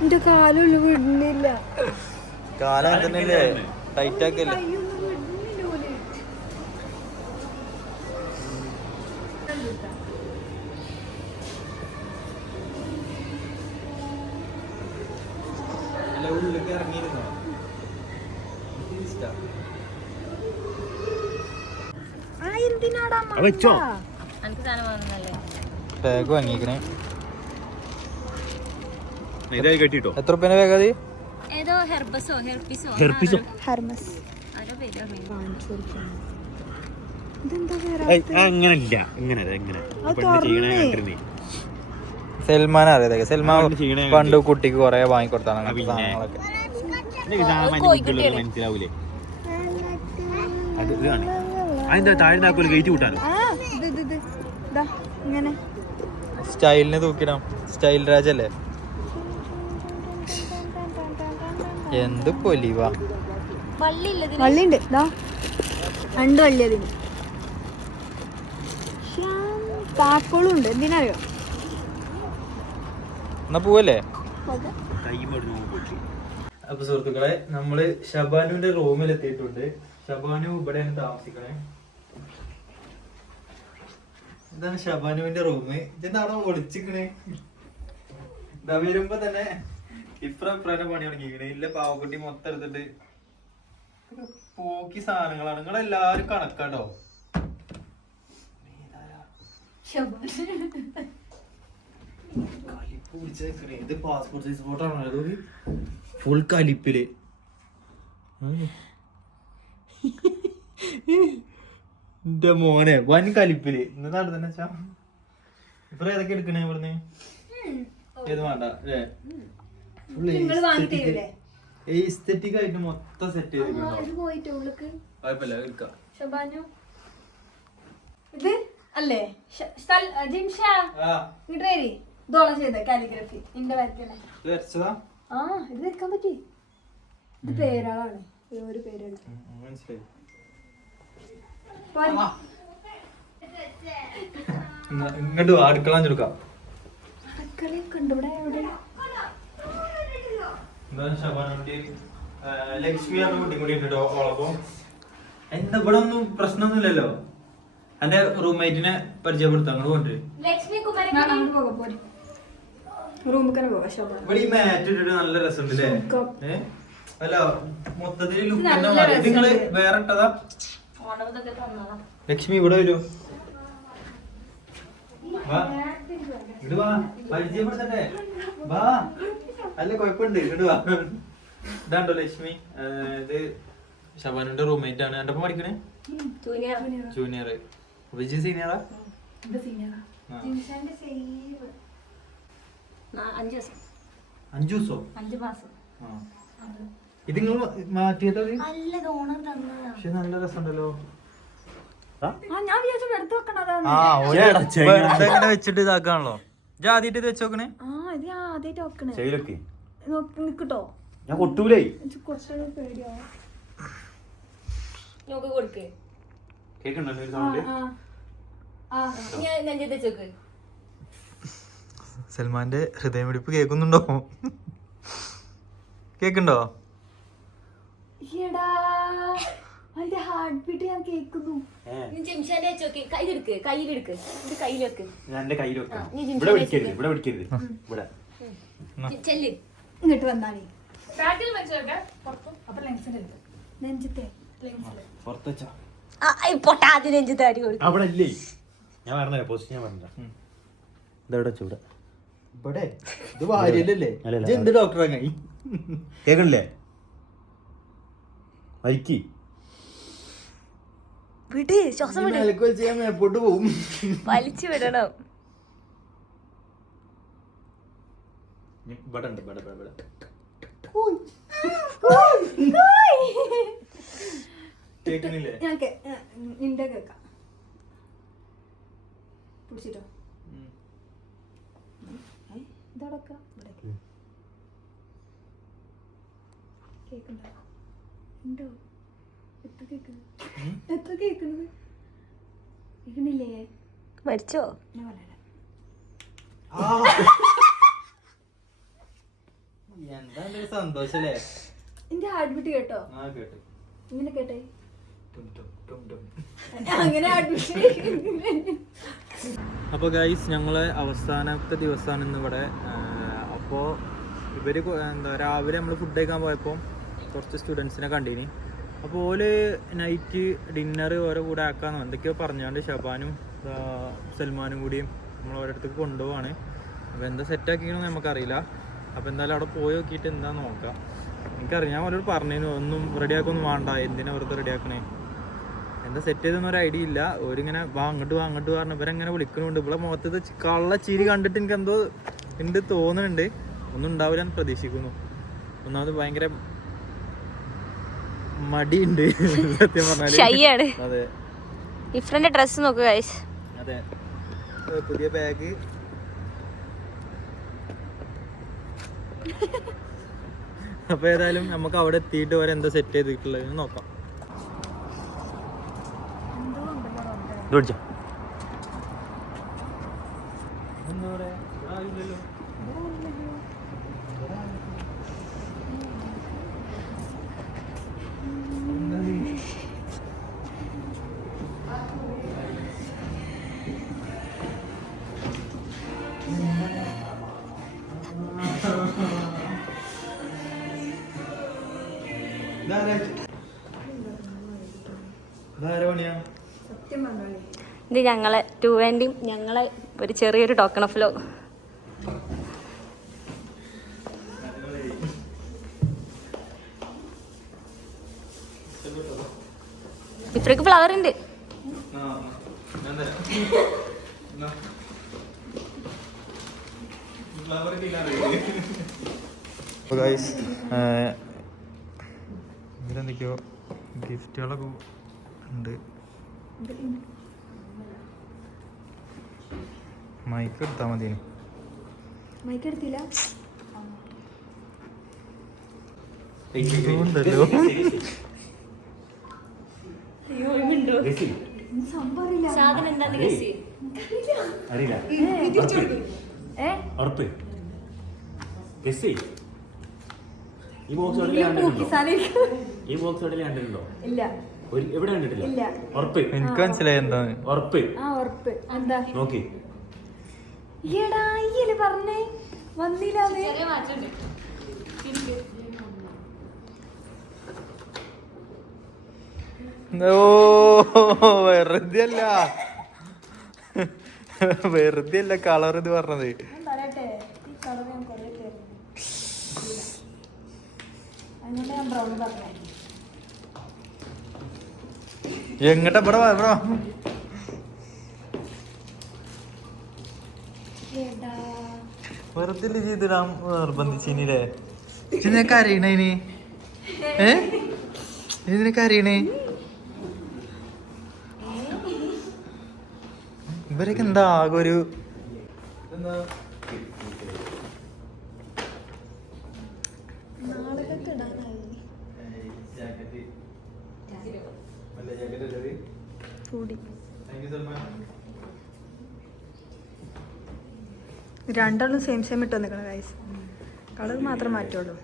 എന്റെ കാലൊന്നും വിടുന്നില്ല. കാലം തന്നെയല്ലേ ടൈറ്റ് ആക്കല്ലേ. അല്ല ഉള്ളിലേക്ക് ഇറങ്ങിയിരുന്നോ? വെച്ചോ എനിക്ക് സാധനം വാങ്ങുന്നല്ലേ. ബാഗ് വാങ്ങിക്കണേ. ഇതായി കെട്ടിട്ടോ. എത്ര റുപ്യന്റെ ബാഗ് അത്? ഏതോ ഹെർബസോ ഹെർപ്പിസോ ഹെർപ്പിസോ ആരോ പേര് അങ്ങനല്ല ഇങ്ങനെ ഇങ്ങനെ ചെയ്യണേ കണ്ടിരുന്നേ. സൽമാൻ അറിയാതെ സൽമാൻ അവൻ ചെയ്യണേ പണ്ട് കുട്ടിക്ക് കൊറേ വാങ്ങിക്കൊടുത്താണ് അങ്ങനത്തെ പിന്നെ. സാധനങ്ങളൊക്കെ. മനസ്സിലാവൂലേ അത് ഇതാണ് അതിന്റെ താഴ്ന്നാക്കൂല ഗേറ്റ് കൂട്ടാനോ. സ്റ്റൈലിന് തൂക്കിടാം. സ്റ്റൈൽ രാജല്ലേ? എന്ത് പൊലിവാ. വള്ളിയുണ്ട് രണ്ട് വള്ളി അതിന്. താക്കോളും ഉണ്ട്. എന്തിനറിയോ? എന്നാ പോവല്ലേ? കൈ പൊട്ടി. അപ്പൊ സുഹൃത്തുക്കളെ, നമ്മള് ഷബാനുവിന്റെ റൂമിൽ എത്തിയിട്ടുണ്ട്. ഷബാനു ഇവിടെയാണ് താമസിക്കണേ. ഇതാണ് ഷബാനുവിന്റെ റൂം. ഇതെന്താ അവിടെ ഒളിച്ചിക്കണേ? ഇതാ വരുമ്പോ തന്നെ ഇപ്രാനെ പണി തുടങ്ങിക്കണേ. ഇല്ല പാവക്കുട്ടി മൊത്തം എടുത്തിട്ട് പോക്കി സാധനങ്ങളാണ്. നിങ്ങളെല്ലാരും കണക്കാട്ടോ. ഇത് പാസ്പോർട്ട് സൈസ് ഫോട്ടോ ആണോ? ഫുൾ കലിപ്പില്. എന്റെ മോനെ വൻ കലിപ്പില്. ഇന്ന് നടന്നെ ഇപ്പൊ ഏതൊക്കെ എടുക്കണേ ഇവിടുന്ന്? ഏത് വേണ്ട അല്ലേ? എസ്തെറ്റിക് ആയിട്ട് മൊത്തം സെറ്റ് ചെയ്തിട്ടുണ്ടോ? എടുക്കാം. ഇത് അല്ലേ ഇതോളം ചെയ്ത കാലിഗ്രഫി എന്റെ വരക്കല്ലേ. ആ ഇത് വെക്കാൻ പറ്റി. ഇത് പേരാളാണ്. ഒരു പേരാണ്. മനസ്സിലായി. ഇങ്ങോട്ട് അടുക്കള എടുക്കാം. അടുക്കളയൊക്കെ ഉണ്ട് ഇവിടെ. എവിടെ ലക്ഷ്മി എന്ന കുട്ടി കൂടി ഉണ്ട് ഓളപ്പം. എന്താ ഇവിടെ ഒന്നും പ്രശ്നമൊന്നുമില്ലല്ലോ. എന്റെ റൂംമേറ്റിനെ പരിചയപ്പെടുത്താം. അങ്ങോട്ട് കൊണ്ടുവരും. ഇവിടെ ഈ മാറ്റ് ഇട്ടിട്ട് നല്ല രസമുണ്ട് അല്ലേ? അല്ല മൊത്തത്തില് ലുക്ക് തന്നെ മാറി. ഇത് നിങ്ങള് വേറെ ഇട്ടതാ? ലക്ഷ്മി ഇവിടെ വരൂ. ഇങ്ങോട്ട് വാ, പരിചയപ്പെടുത്തട്ടെ. വാ. അല്ല കൊഴപ്പുണ്ട്. ഇങ്ങോട്ട് വാ. ഇതാണ്ടോ ലക്ഷ്മി. ഇത് ഷബാനുന്റെ റൂംമേറ്റ് ആണ്. എന്റെ ഒപ്പം പഠിക്കണേ? ജൂനിയർ. വിജയ് സീനിയറാ? 5 ദിവസോ? 5 മാസം. ഇത് നിങ്ങൾ മാറ്റിയത്? പക്ഷെ നല്ല രസമുണ്ടല്ലോ. ഞാൻ വിചാരിച്ചു എടുത്ത് വെക്കണതാണ്. ഇങ്ങനെ വെച്ചിട്ട് ഇതാക്കാണല്ലോ. ആദ്യമായിട്ട് ഇത് വെച്ച് നോക്കണേ. ഇത് ഞാൻ ആദ്യമായിട്ട് വെക്കണേ. നിക്കട്ടോ ഞാൻ കൊട്ടൂലേ. കുറച്ചുകൂടെ പേടിയോ കേക്കുണ്ടോ ഒരു സൗണ്ട്? സൽമാന്റെ ഹൃദയമിടിപ്പ് കേൾക്കുന്നുണ്ടോ? കേക്കുണ്ടോ? ഹാർട്ട് ബീറ്റ് ഞാൻ കേൾക്കുന്നു. ഇങ്ങോട്ട് വന്നാണേ നെഞ്ചത്തെ അവിടെ ഇല്ലേ? ഞാൻ പറഞ്ഞ പോസ്റ്റ് ഞാൻ പറഞ്ഞ ഇതെവിടെ ചൂട ഇവിടെ ഇത് വാര്യല്ലേ? എന്ത് ഡോക്ടറാ? കേക്കണില്ലേ? മരിക്കി വിട്, ശ്വാസം മേപ്പോട്ട് പോവും. വലിച്ചു വിടണം. ഇവിടെ ഉണ്ട്. ഇവിടെ കേക്കണില്ലേ? നിന്റെ കേക്കാം. പിടിച്ചിട്ടോ ഇതടക്ക കേക്കണ്ടോ? ഉണ്ടോ? എത്ര കേക്കുന്നത്? കേക്കണില്ലേ? മരിച്ചോ? ഞാൻ പറയാം. എന്താ സന്തോഷല്ലേ? എന്റെ ഹാർട്ട് ബീറ്റ് കേട്ടോ? കേട്ടു. ഇങ്ങനെ കേട്ടെ. അപ്പോൾ ഗൈസ്, ഞങ്ങളെ അവസാനത്തെ ദിവസമാണ് ഇന്ന് ഇവിടെ. അപ്പോൾ ഇവർ എന്താ രാവിലെ നമ്മൾ ഫുഡ് കഴിക്കാൻ പോയപ്പോൾ കുറച്ച് സ്റ്റുഡൻസിനെ കണ്ടിനി. അപ്പോൾ ഓല് നൈറ്റ് ഡിന്നർ ഓരോ കൂടെ ആക്കാമെന്നോ എന്തൊക്കെയോ പറഞ്ഞാണ്ട് ഷബാനും സൽമാനും കൂടിയും നമ്മൾ ഓരോരുത്തർക്ക് കൊണ്ടുപോവാണ്. അപ്പോൾ എന്താ സെറ്റാക്കിക്കണമെന്ന് നമുക്കറിയില്ല. അപ്പോൾ എന്തായാലും അവിടെ പോയി നോക്കിയിട്ട് എന്താണെന്ന് നോക്കാം. എനിക്കറിയാം, ഞാൻ അവരോട് പറഞ്ഞിരുന്നു ഒന്നും റെഡിയാക്കൊന്നും വേണ്ട, എന്തിനാ വെറുതെ റെഡിയാക്കണേ, എന്താ സെറ്റ് ചെയ്തെന്ന് ഒരു ഐഡിയ ഇല്ല. ഓരിങ്ങനെ വാ അങ്ങോട്ട് പറഞ്ഞ് ഇവരെങ്ങനെ വിളിക്കുന്നുണ്ട്. ഇവിടെ മുഖത്ത് കള്ള ചിരി കണ്ടിട്ട് എനിക്ക് എന്തോ ഉണ്ട് തോന്നുന്നുണ്ട്. ഒന്നും ഉണ്ടാവില്ല എന്ന് പ്രതീക്ഷിക്കുന്നു. ഒന്നാമത് ഭയങ്കര മടിയുണ്ട് സത്യം പറഞ്ഞാല്. അതെ, ഡിഫറെന്റ് ഡ്രസ് നോക്കുക ഗൈസ്. അതെ, പുതിയ ബാഗ്. അപ്പൊ ഏതായാലും നമുക്ക് അവിടെ എത്തിയിട്ട് വരെ എന്താ സെറ്റ് ചെയ്തിട്ടുള്ളത് നോക്കാം. ഇത് ഞങ്ങളെ ടൂവേൻ്റെയും ഞങ്ങളെ ഒരു ചെറിയൊരു ടോക്കൺ ഓഫ് ലോ. ഇത്രയ്ക്ക് ഫ്ലവർ ഉണ്ട്. ഇതിലെന്തൊക്കെയോ ഗിഫ്റ്റുകളൊക്കെ ഉണ്ട്. മൈക്ക് എടുത്താൽ മതി. മൈക്ക് എടുത്തില്ല. ഉണ്ടല്ലോ സാധനം എന്താന്ന് ഗസ് അറിയില്ല. ഉറപ്പ് ഈ ബോക്സ് ഈ ബോക്സ് കണ്ടിട്ടുണ്ടോ? ഇല്ല. എവിടെ കണ്ടിട്ടില്ല? ഉറപ്പ് എനിക്ക് മനസ്സിലായി എന്താണ്. ഉറപ്പ് എന്താ നോക്കി പറഞ്ഞേ വന്നില്ല. വെറുതെ അല്ല കളർ ഇത് പറഞ്ഞത്. എങ്ങട്ടാ ഇവിടെ ബ്രോ? വെറുതെ ചെയ്തിടാൻ നിർബന്ധിച്ചില്ലേ? ഇതിനൊക്കെ അറിയണേന് ഇതിനൊക്കെ അറിയണേ. ഇവരൊക്കെ എന്താ ആകെ ഒരു രണ്ടാളും സെയിം സെയിം ഇട്ട് വന്നിക്കണം ഗൈസ്. കളർ മാത്രം മാറ്റുള്ളൂ.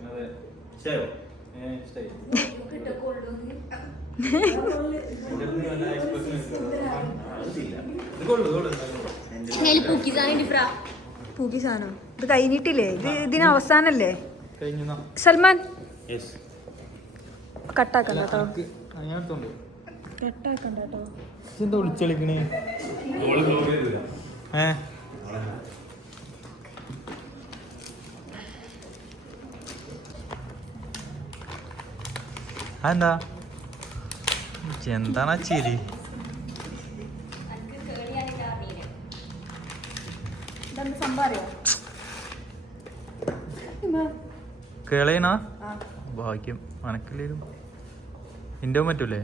പൂക്കി സാധനം ഇത് കഴിഞ്ഞിട്ടില്ലേ? ഇത് ഇതിന് അവസാനല്ലേ? സൽമാൻ കട്ടാക്കണ്ട കേട്ടോ. കട്ടാക്കണ്ട കേട്ടോ. എന്താ വിളിച്ചളിക്കണേ? അതെന്താ? എന്താണ് ചിരി? കേളയണ ഭാഗ്യം അനക്കില്ലേലും എൻ്റെ പറ്റൂലേ?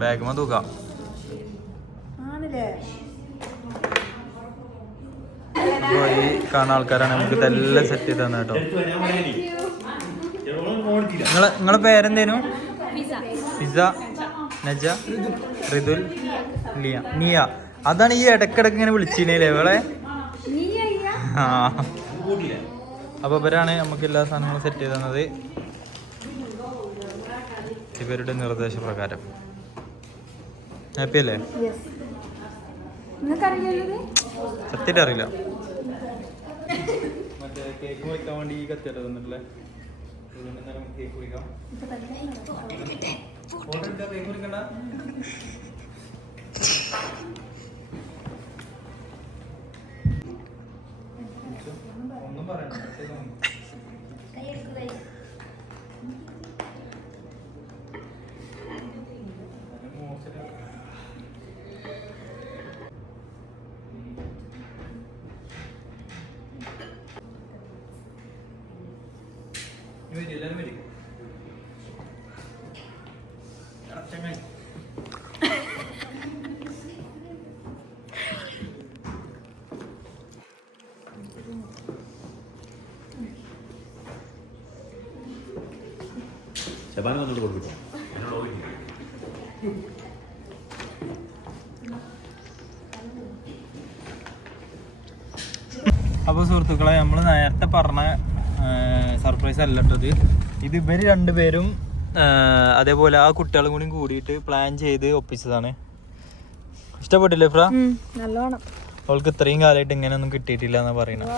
ബാഗ് മ തൂക്കാം. ഈ കാണുന്ന ആൾക്കാരാണ് നമുക്ക് ഇതെല്ലാം സെറ്റ് ചെയ്ത് തന്നെ കേട്ടോ. നിങ്ങളെ പേരെന്തേനു? ഫിസ, നജ, റിദുൽ, ലിയ, നിയ. അതാണ് ഈ ഇടക്കിടക്ക് ഇങ്ങനെ വിളിച്ചില്ലേ ഇവളെ? ആ അപ്പൊ ഇവരാണ് നമുക്ക് എല്ലാ സാധനങ്ങളും സെറ്റ് ചെയ്ത് തന്നത് ഇവരുടെ നിർദ്ദേശപ്രകാരം. ഹാപ്പി അല്ലേ? സത്യമായിട്ട് അറിയില്ല. മറ്റേ കേക്ക് മുറിക്കാൻ വേണ്ടി ഈ കത്തിയല്ലേ തന്നിട്ടില്ലേ? കേക്ക് മുറിക്കാം. കേക്ക് മുറിക്കണ്ട. ഒന്നും പറയണ്ട. എല്ലാവരും വരും. ശബാന വന്നിട്ട് കൊടുക്കട്ടോ. അപ്പോൾ സുഹൃത്തുക്കളെ, നമ്മൾ നേരത്തെ പറഞ്ഞ സർപ്രൈസ് അല്ല കേട്ടത്. ഇത് ഇവർ രണ്ടുപേരും അതേപോലെ ആ കുട്ടികളും കൂടി കൂടിയിട്ട് പ്ലാൻ ചെയ്ത് ഒപ്പിച്ചതാണ്. ഇഷ്ടപ്പെട്ടില്ലേ ഫ്ര? നല്ലോണം. അവൾക്ക് ഇത്രയും കാലമായിട്ട് ഇങ്ങനെ ഒന്നും കിട്ടിയിട്ടില്ല എന്നാ പറയണത്.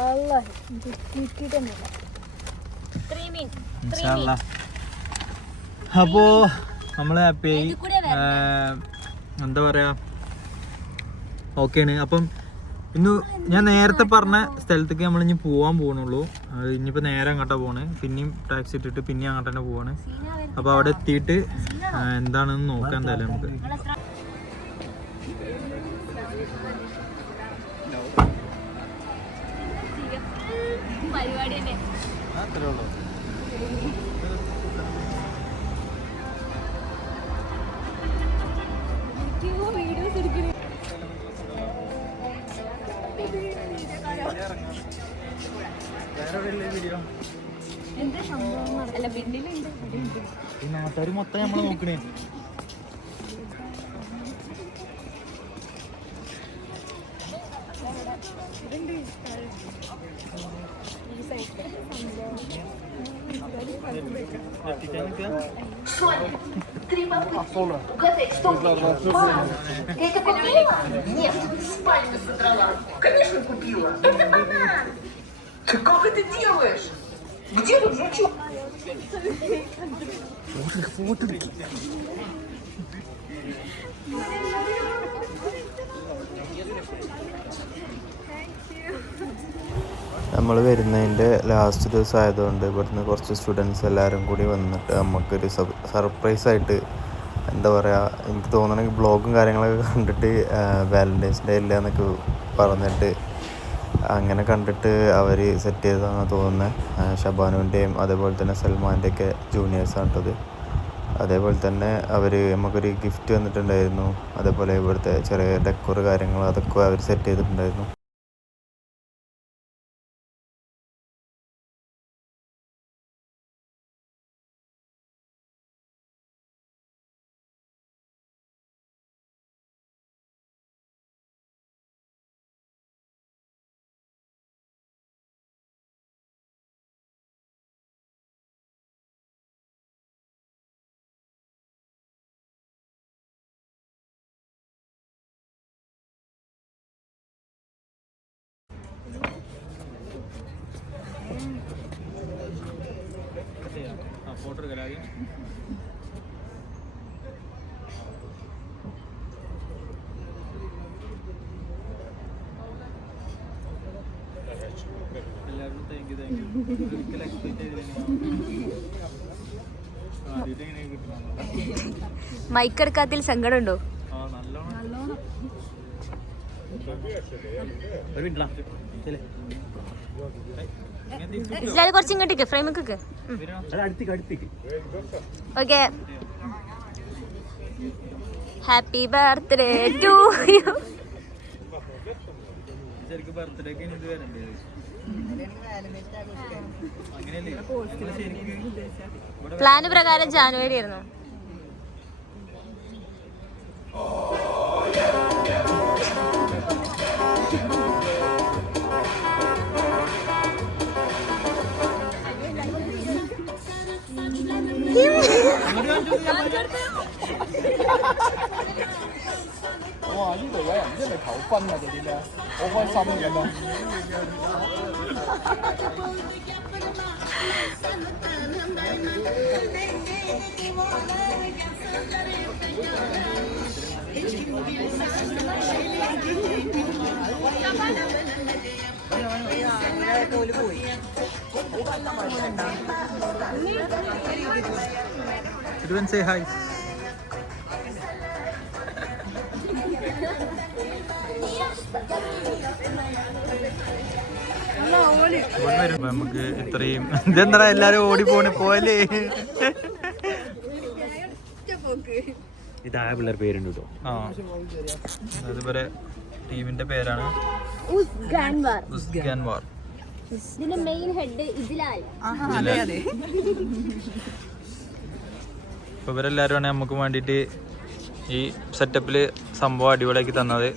അപ്പോ നമ്മള് ഹാപ്പിയായി. എന്താ പറയാ, ഓക്കെയാണ്. അപ്പം ഇന്ന് ഞാൻ നേരത്തെ പറഞ്ഞ സ്ഥലത്തേക്ക് നമ്മൾ ഇനി പോവാൻ പോകണുള്ളൂ. ഇനിയിപ്പോൾ നേരെ അങ്ങോട്ടാ പോണ്. പിന്നെയും ടാക്സി ഇട്ടിട്ട് പിന്നെയും അങ്ങോട്ട് തന്നെ പോവാണ്. അപ്പോൾ അവിടെ എത്തിയിട്ട് എന്താണെന്ന് നോക്കാൻ എന്തായാലും നമുക്ക്. അത്രേ ഉള്ളൂ. ഈ നാട്ടുകാർ മൊത്തം നമ്മളെ നോക്കണേ. Я это купила? Нет, спальню содрала. Конечно, купила. Это банан. Ты как это делаешь? Где тут жучок? നമ്മൾ വരുന്നതിൻ്റെ ലാസ്റ്റ് ദിവസം ആയതുകൊണ്ട് ഇവിടുന്ന് കുറച്ച് സ്റ്റുഡൻസ് എല്ലാവരും കൂടി വന്നിട്ട് നമുക്കൊരു സർപ്രൈസായിട്ട്, എന്താ പറയുക, എനിക്ക് തോന്നണമെങ്കിൽ ബ്ലോഗും കാര്യങ്ങളൊക്കെ കണ്ടിട്ട് വാലൻറ്റൈൻസ് ഡേ ഇല്ല എന്നൊക്കെ പറഞ്ഞിട്ട് അങ്ങനെ കണ്ടിട്ട് അവർ സെറ്റ് ചെയ്തതാണെന്ന് തോന്നുന്നത്. ഷബാനുവിൻ്റെയും അതേപോലെ തന്നെ സൽമാൻ്റെയൊക്കെ ജൂനിയേഴ്സാണ് കേട്ടത്. അതേപോലെ തന്നെ അവർ നമുക്കൊരു ഗിഫ്റ്റ് വന്നിട്ടുണ്ടായിരുന്നു. അതേപോലെ ഇവിടുത്തെ ചെറിയ ഡെക്കോർ കാര്യങ്ങൾ അതൊക്കെ അവർ സെറ്റ് ചെയ്തിട്ടുണ്ടായിരുന്നു. ഫോട്ടോ എടുക്കലാകെ എല്ലാവരും താങ്ക് യു. ഒരിക്കലും എക്സ്പെക്ട് ചെയ്തില്ല. മൈക്ക് എടുക്കാത്തിൽ സങ്കടമുണ്ടോ? നല്ലോണം. കുറച്ച് ഇങ്ങോട്ടേക്ക് ഫ്രെയിമൊക്കെ. Okay. Happy birthday to you. ശരിക്കും ബർത്ത്ഡേക്ക് ഇത് വരണ്ടേ? പ്ലാന് പ്രകാരം ജാനുവരി ആയിരുന്നു. Everyone say hi. നമുക്ക് ഇത്രയും ഇതെന്താ എല്ലാരും ഓടി പോലെ ഇതായ പിള്ളേർ പേരുണ്ട് കേട്ടോ. ആ അതുപോലെ ടീമിന്റെ പേരാണ് ഉസ്ഗാൻവാർ. ഇതിന്റെ മെയിൻ ഹെഡ് ഇതിലായി. ഇപ്പൊ ഇവരെല്ലാവരും നമുക്ക് വേണ്ടിയിട്ട് ഈ സെറ്റപ്പിൽ സംഭവം അടിപൊളിയാക്കി തന്നത്.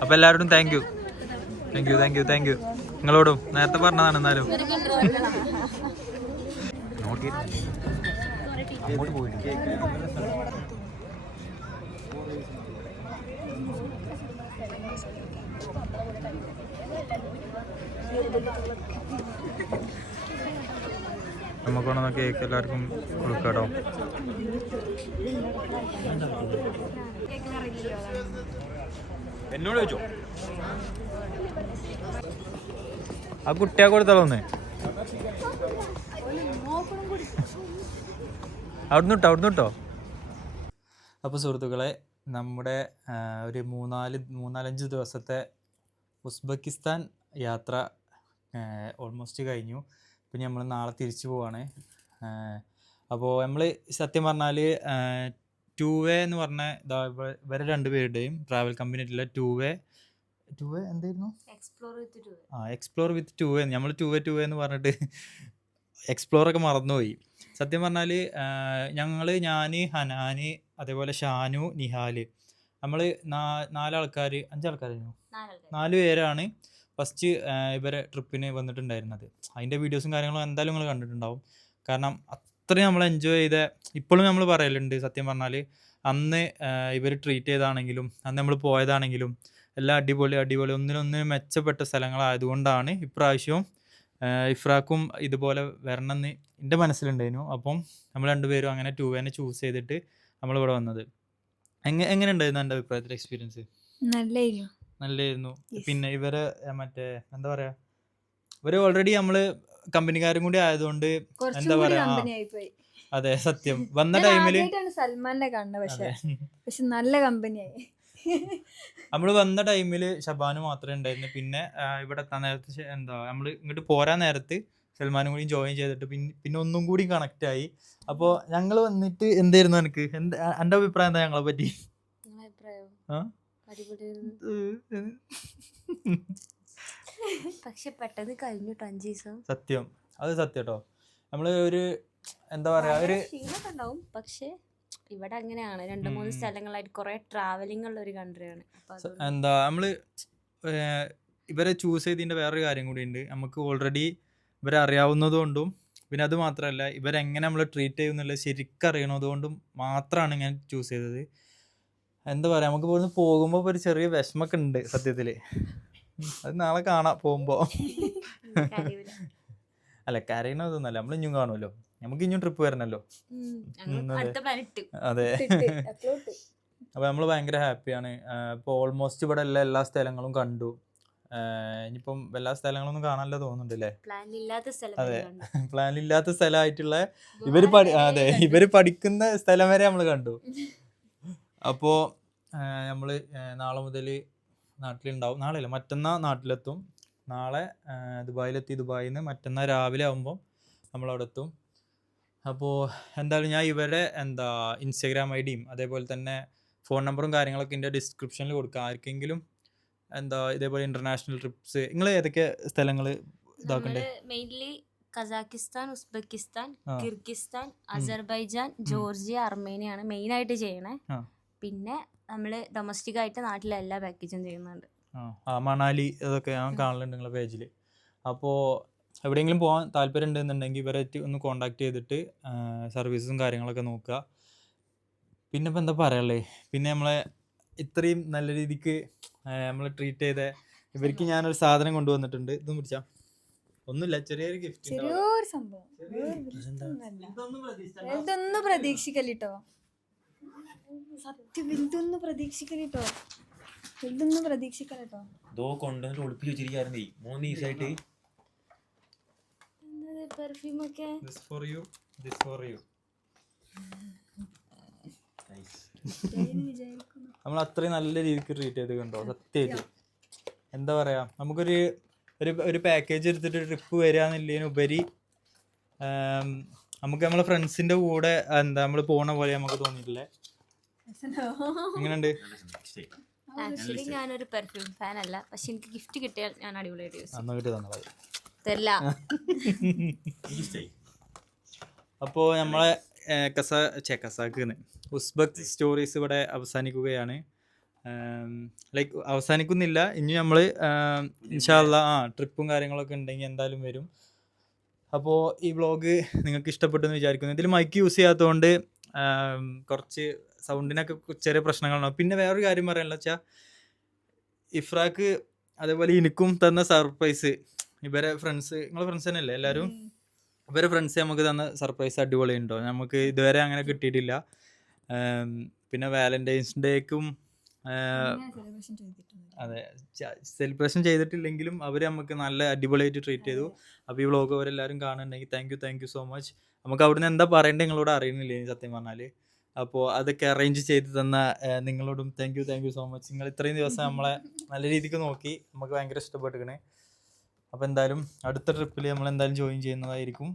അപ്പോൾ എല്ലാവരോടും താങ്ക് യു. നിങ്ങളോടും നേരത്തെ പറഞ്ഞതാണ്. എന്നാലും അങ്ങോട്ട് പോയിട്ട് നമുക്കൊന്ന് കേക്ക് എല്ലാവർക്കും കൊടുക്കാട്ടോ. എന്നോട് ചോദിച്ചോ. ആ കുട്ടിയാ കൊടുത്താലോ ഒന്ന്. അവിടുന്ന് കിട്ടോ. അപ്പോൾ സുഹൃത്തുക്കളെ, നമ്മുടെ ഒരു മൂന്നാലഞ്ച് ദിവസത്തെ ഉസ്ബെക്കിസ്ഥാൻ യാത്ര ഓൾമോസ്റ്റ് കഴിഞ്ഞു. പിന്നെ നമ്മൾ നാളെ തിരിച്ചു പോവാണ്. അപ്പോൾ നമ്മൾ സത്യം പറഞ്ഞാൽ 2way എന്ന് പറഞ്ഞ ഇവരെ 2 പേരുടെയും ട്രാവൽ കമ്പനിയായിട്ടുള്ള 2way എന്തായിരുന്നു, എക്സ്പ്ലോർ വിത്ത് 2way. നമ്മൾ 2way എന്ന് പറഞ്ഞിട്ട് എക്സ്പ്ലോറൊക്കെ മറന്നുപോയി. സത്യം പറഞ്ഞാൽ ഞാൻ ഹനാന് അതേപോലെ ഷാനു നിഹാല് നമ്മൾ 4 പേരാണ് ഫസ്റ്റ് ഇവരെ ട്രിപ്പിന് വന്നിട്ടുണ്ടായിരുന്നത്. അതിൻ്റെ വീഡിയോസും കാര്യങ്ങളും എന്തായാലും നിങ്ങൾ കണ്ടിട്ടുണ്ടാവും. കാരണം അത്രയും നമ്മൾ എൻജോയ് ചെയ്ത, ഇപ്പോഴും നമ്മൾ പറയലുണ്ട് സത്യം പറഞ്ഞാൽ അന്ന് ഇവർ ട്രീറ്റ് ചെയ്താണെങ്കിലും അന്ന് നമ്മൾ പോയതാണെങ്കിലും എല്ലാം അടിപൊളി ഒന്നിനൊന്നിനും മെച്ചപ്പെട്ട സ്ഥലങ്ങളായതുകൊണ്ടാണ് ഇപ്രാവശ്യവും ഇഫ്രാക്കും ഇതുപോലെ വരണമെന്ന് എൻ്റെ മനസ്സിലുണ്ടായിരുന്നു. അപ്പം നമ്മൾ 2 പേരും അങ്ങനെ 2way ചൂസ് ചെയ്തിട്ട് നമ്മളിവിടെ വന്നത്. എങ്ങനെ ഉണ്ടായിരുന്നു എൻ്റെ അഭിപ്രായത്തിൽ എക്സ്പീരിയൻസ്? നല്ലായിരുന്നു. പിന്നെ ഇവരെ മറ്റേ എന്താ പറയാ, ഇവര് ഓൾറെഡി നമ്മള് കമ്പനിക്കാരും കൂടി ആയതുകൊണ്ട് എന്താ പറയാ, അതെ സത്യം. വന്ന ടൈമില് സൽമാനെ കണ്ട, പക്ഷെ നല്ല കമ്പനിയായി. നമ്മള് വന്ന ടൈമില് ഷബാന് മാത്രമേ ഉണ്ടായിരുന്നു. പിന്നെ ഇവിടെ എത്താൻ നേരത്ത് നമ്മള് ഇങ്ങോട്ട് പോരാൻ നേരത്ത് സൽമാനും കൂടി ജോയിൻ ചെയ്തിട്ട് പിന്നെ ഒന്നും കൂടി കണക്ട് ആയി. അപ്പോൾ ഞങ്ങൾ വന്നിട്ട് എന്തായിരുന്നു എനിക്ക് എൻ്റെ അഭിപ്രായം എന്താ ഞങ്ങളെ പറ്റി? പക്ഷെ പെട്ടെന്ന് കഴിഞ്ഞു 5 ദിവസം. സത്യം, അത് സത്യം കേട്ടോ. നമ്മള് ഒരു എന്താ പറയാ, ഒരു ഉണ്ടാവും. പക്ഷെ ഇവിടെ അങ്ങനെയാണ്, 2-3 സ്ഥലങ്ങളായിട്ട് കുറെ ട്രാവലിംഗ് ഉള്ള ഒരു കൺട്രിയാണ്. എന്താ നമ്മള് ഇവരെ ചൂസ് ചെയ്തതിന്റെ വേറൊരു കാര്യം കൂടി ഉണ്ട്. നമുക്ക് ഓൾറെഡി ഇവരെ അറിയാവുന്നത് കൊണ്ടും പിന്നെ അത് മാത്രമല്ല ഇവരെങ്ങനെ നമ്മൾ ട്രീറ്റ് ചെയ്യുന്നുള്ളത് ശരിക്കും അറിയണത് കൊണ്ടും മാത്രമാണ് ഞാൻ ചൂസ് ചെയ്തത്. എന്താ പറയാ, നമുക്ക് ഇവിടുന്ന് പോകുമ്പോൾ ഒരു ചെറിയ വിഷമൊക്കെ ഉണ്ട് സത്യത്തില്. അത് നാളെ കാണാം പോകുമ്പോ. അല്ല കരയണതൊന്നല്ല, നമ്മൾ ഇനിയും കാണുമല്ലോ, നമുക്ക് ഇനിയും ട്രിപ്പ് വരണല്ലോ. അതെ. അപ്പൊ നമ്മൾ ഭയങ്കര ഹാപ്പിയാണ്. ഇപ്പോൾ ഓൾമോസ്റ്റ് ഇവിടെ എല്ലാ സ്ഥലങ്ങളും കണ്ടു. ഇനിയിപ്പം എല്ലാ സ്ഥലങ്ങളൊന്നും കാണാനല്ല തോന്നുന്നുണ്ടല്ലേ. അതെ, പ്ലാനില്ലാത്ത സ്ഥലമായിട്ടുള്ള ഇവര് പഠിക്കുന്ന സ്ഥലം വരെ നമ്മൾ കണ്ടു. അപ്പോൾ നമ്മൾ നാളെ മുതൽ നാട്ടിലുണ്ടാവും. നാളെയല്ല, മറ്റന്നാൾ നാട്ടിലെത്തും. നാളെ ദുബായിലെത്തി. ദുബായിൽ നിന്ന് മറ്റന്നാൾ രാവിലെ ആകുമ്പോൾ നമ്മളവിടെ എത്തും. അപ്പോൾ എന്തായാലും ഞാൻ ഇവരെ ഇൻസ്റ്റാഗ്രാം ഐഡിയും അതേപോലെ തന്നെ ഫോൺ നമ്പറും കാര്യങ്ങളൊക്കെ എൻ്റെ ഡിസ്ക്രിപ്ഷനിൽ കൊടുക്കാം. ആർക്കെങ്കിലും ഇതേപോലെ ഇൻ്റർനാഷണൽ ട്രിപ്സ്, നിങ്ങൾ ഏതൊക്കെ സ്ഥലങ്ങൾ ഇതാക്കണ്ടേ? മെയിൻലി കസാക്കിസ്ഥാൻ, ഉസ്ബെക്കിസ്ഥാൻ, ആ. കിർഗിസ്ഥാൻ, അസർബൈജാൻ, ജോർജിയ, അർമേനിയ ആണ് മെയിൻ ആയിട്ട് ചെയ്യണേ. ആ. പിന്നെ നമ്മൾ ഡൊമസ്റ്റിക് ആയിട്ട് നാട്ടിലെ എല്ലാ പാക്കേജും ചെയ്യുന്നുണ്ട്. ആ മണാലി അതൊക്കെ ഞാൻ കാണലുണ്ട് നിങ്ങളുടെ പേജിൽ. അപ്പോൾ എവിടെയെങ്കിലും പോകാൻ താല്പര്യം ഉണ്ടെന്നുണ്ടെങ്കിൽ ഇവരായിട്ട് ഒന്ന് കോണ്ടാക്ട് ചെയ്തിട്ട് സർവീസും കാര്യങ്ങളൊക്കെ നോക്കുക. പിന്നെ ഇപ്പം എന്താ പറയാനുള്ളത്, പിന്നെ നമ്മളെ ഇത്രയും നല്ല രീതിക്ക് നമ്മൾ ട്രീറ്റ് ചെയ്ത ഇവർക്ക് ഞാനൊരു സാധനം കൊണ്ടുവന്നിട്ടുണ്ട്. ഇതും പിടിച്ചാ ഒന്നുമില്ല, ചെറിയൊരു ഗിഫ്റ്റ്. ചെറിയൊരു സംഭവം, ഇതൊന്നും പ്രതീക്ഷിക്കല്ലോ. സത്യം ഇതൊന്നും പ്രതീക്ഷിക്കല്ലോ, ഇതൊന്നും പ്രതീക്ഷിക്കല്ലോ. ഇതോ കൊണ്ടുവന്നിട്ട് ഒളിപ്പിച്ച് വെച്ചിരിക്കായിരുന്നേ 3 ദിവസമായിട്ട്. പെർഫ്യൂം ഒക്കെ നമ്മൾ അത്രയും നല്ല രീതിക്ക് ട്രീറ്റ് ചെയ്ത് കണ്ടോ. സത്യമായിട്ട് എന്താ പറയാ, നമുക്കൊരു ഒരു പാക്കേജ് എടുത്തിട്ട് ട്രിപ്പ് വരികയെന്നുള്ളതിനുപരി നമുക്ക് നമ്മളെ ഫ്രണ്ട്സിന്റെ കൂടെ എന്താ നമ്മൾ പോണ പോലെ നമുക്ക് തോന്നിയിട്ടില്ലേ? എങ്ങനെയുണ്ട്? ആക്ച്വലി ഞാനൊരു പെർഫ്യൂം ഫാൻ അല്ല, പക്ഷെ എനിക്ക് ഗിഫ്റ്റ് കിട്ടിയാൽ ഞാൻ അടിപൊളിയായിട്ട് യൂസ് അന്ന് കിട്ടി തന്നത് തരില്ല. അപ്പോൾ നമ്മളെ കസാക്കിന്ന് ഉസ്ബെക്ക് സ്റ്റോറീസ് ഇവിടെ അവസാനിക്കുകയാണ്. ലൈക്ക് അവസാനിക്കുന്നില്ല, ഇനി നമ്മൾ ഇൻഷാ അല്ലാഹ് ട്രിപ്പും കാര്യങ്ങളൊക്കെ ഉണ്ടെങ്കിൽ എന്തായാലും വരും. അപ്പോൾ ഈ വ്ളോഗ് നിങ്ങൾക്ക് ഇഷ്ടപ്പെട്ടെന്ന് വിചാരിക്കുന്നു. ഇതിൽ മൈക്ക് യൂസ് ചെയ്യാത്തതുകൊണ്ട് കുറച്ച് സൗണ്ടിനൊക്കെ ചെറിയ പ്രശ്നങ്ങളുണ്ടാവും. പിന്നെ വേറൊരു കാര്യം പറയാനുള്ള വെച്ചാൽ ഇഫ്രാക്ക് അതേപോലെ എനിക്കും തന്ന സർപ്രൈസ്, ഇവരെ ഫ്രണ്ട്സ്, നിങ്ങളെ ഫ്രണ്ട്സ് തന്നെയല്ലേ എല്ലാവരും? ഇവരെ ഫ്രണ്ട്സ് നമുക്ക് തന്ന സർപ്രൈസ് അടിപൊളി ഉണ്ടോ, നമുക്ക് ഇതുവരെ അങ്ങനെ കിട്ടിയിട്ടില്ല. പിന്നെ വാലന്റൈൻസ് ഡേക്കും അതെ സെലിബ്രേഷൻ ചെയ്തിട്ടില്ലെങ്കിലും അവർ നമുക്ക് നല്ല അടിപൊളിയായിട്ട് ട്രീറ്റ് ചെയ്തു. അപ്പോൾ ഈ വ്ളോഗ് അവരെല്ലാവരും കാണുന്നുണ്ടെങ്കിൽ താങ്ക് യു സോ മച്ച്. നമുക്ക് അവിടുന്ന് എന്താ പറയേണ്ടത് നിങ്ങളോട് അറിയുന്നില്ല സത്യം പറഞ്ഞാൽ. അപ്പോൾ അതൊക്കെ അറേഞ്ച് ചെയ്ത് തന്ന നിങ്ങളോടും താങ്ക് യു സോ മച്ച്. നിങ്ങൾ ഇത്രയും ദിവസം നമ്മളെ നല്ല രീതിക്ക് നോക്കി, നമുക്ക് ഭയങ്കര ഇഷ്ടപ്പെട്ടിരിക്കണേ. അപ്പോൾ എന്തായാലും അടുത്ത ട്രിപ്പിൽ നമ്മൾ എന്തായാലും ജോയിൻ ചെയ്യുന്നതായിരിക്കും.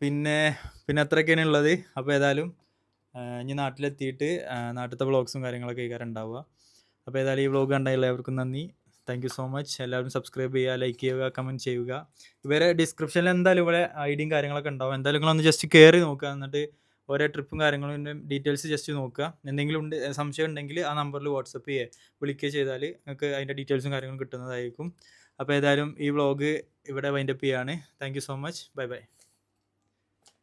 പിന്നെ അത്രയൊക്കെയാണ് ഉള്ളത്. അപ്പോൾ ഏതായാലും ഇനി നാട്ടിലെത്തിയിട്ട് നാട്ടിലത്തെ വ്ളോഗ്സും കാര്യങ്ങളൊക്കെ കേൾക്കാറുണ്ടാവുക. ഉണ്ടാവുക. അപ്പോൾ ഏതായാലും ഈ വ്ളോഗ് കണ്ട എല്ലാവർക്കും നന്ദി. Thank you so much. എല്ലാവരും സബ്സ്ക്രൈബ് ചെയ്യുക, ലൈക്ക് ചെയ്യുക, കമൻറ്റ് ചെയ്യുക. ഇവരെ ഡിസ്ക്രിപ്ഷനിൽ എന്തായാലും ഇവിടെ ഐഡിയും കാര്യങ്ങളൊക്കെ ഉണ്ടാവും. എന്തായാലും നിങ്ങളൊന്ന് ജസ്റ്റ് കയറി നോക്കുക, എന്നിട്ട് ഓരോ ട്രിപ്പും കാര്യങ്ങളും ഡീറ്റെയിൽസ് ജസ്റ്റ് നോക്കുക. എന്തെങ്കിലും സംശയം ഉണ്ടെങ്കിൽ ആ നമ്പറിൽ വാട്സപ്പ് വിളിക്കുകയോ ചെയ്താൽ നിങ്ങൾക്ക് അതിൻ്റെ ഡീറ്റെയിൽസും കാര്യങ്ങളും കിട്ടുന്നതായിരിക്കും. അപ്പോൾ ഏതായാലും ഈ വ്ളോഗ് ഇവിടെ വൈൻഡപ്പ് ചെയ്യാണ്. Thank you so much. By.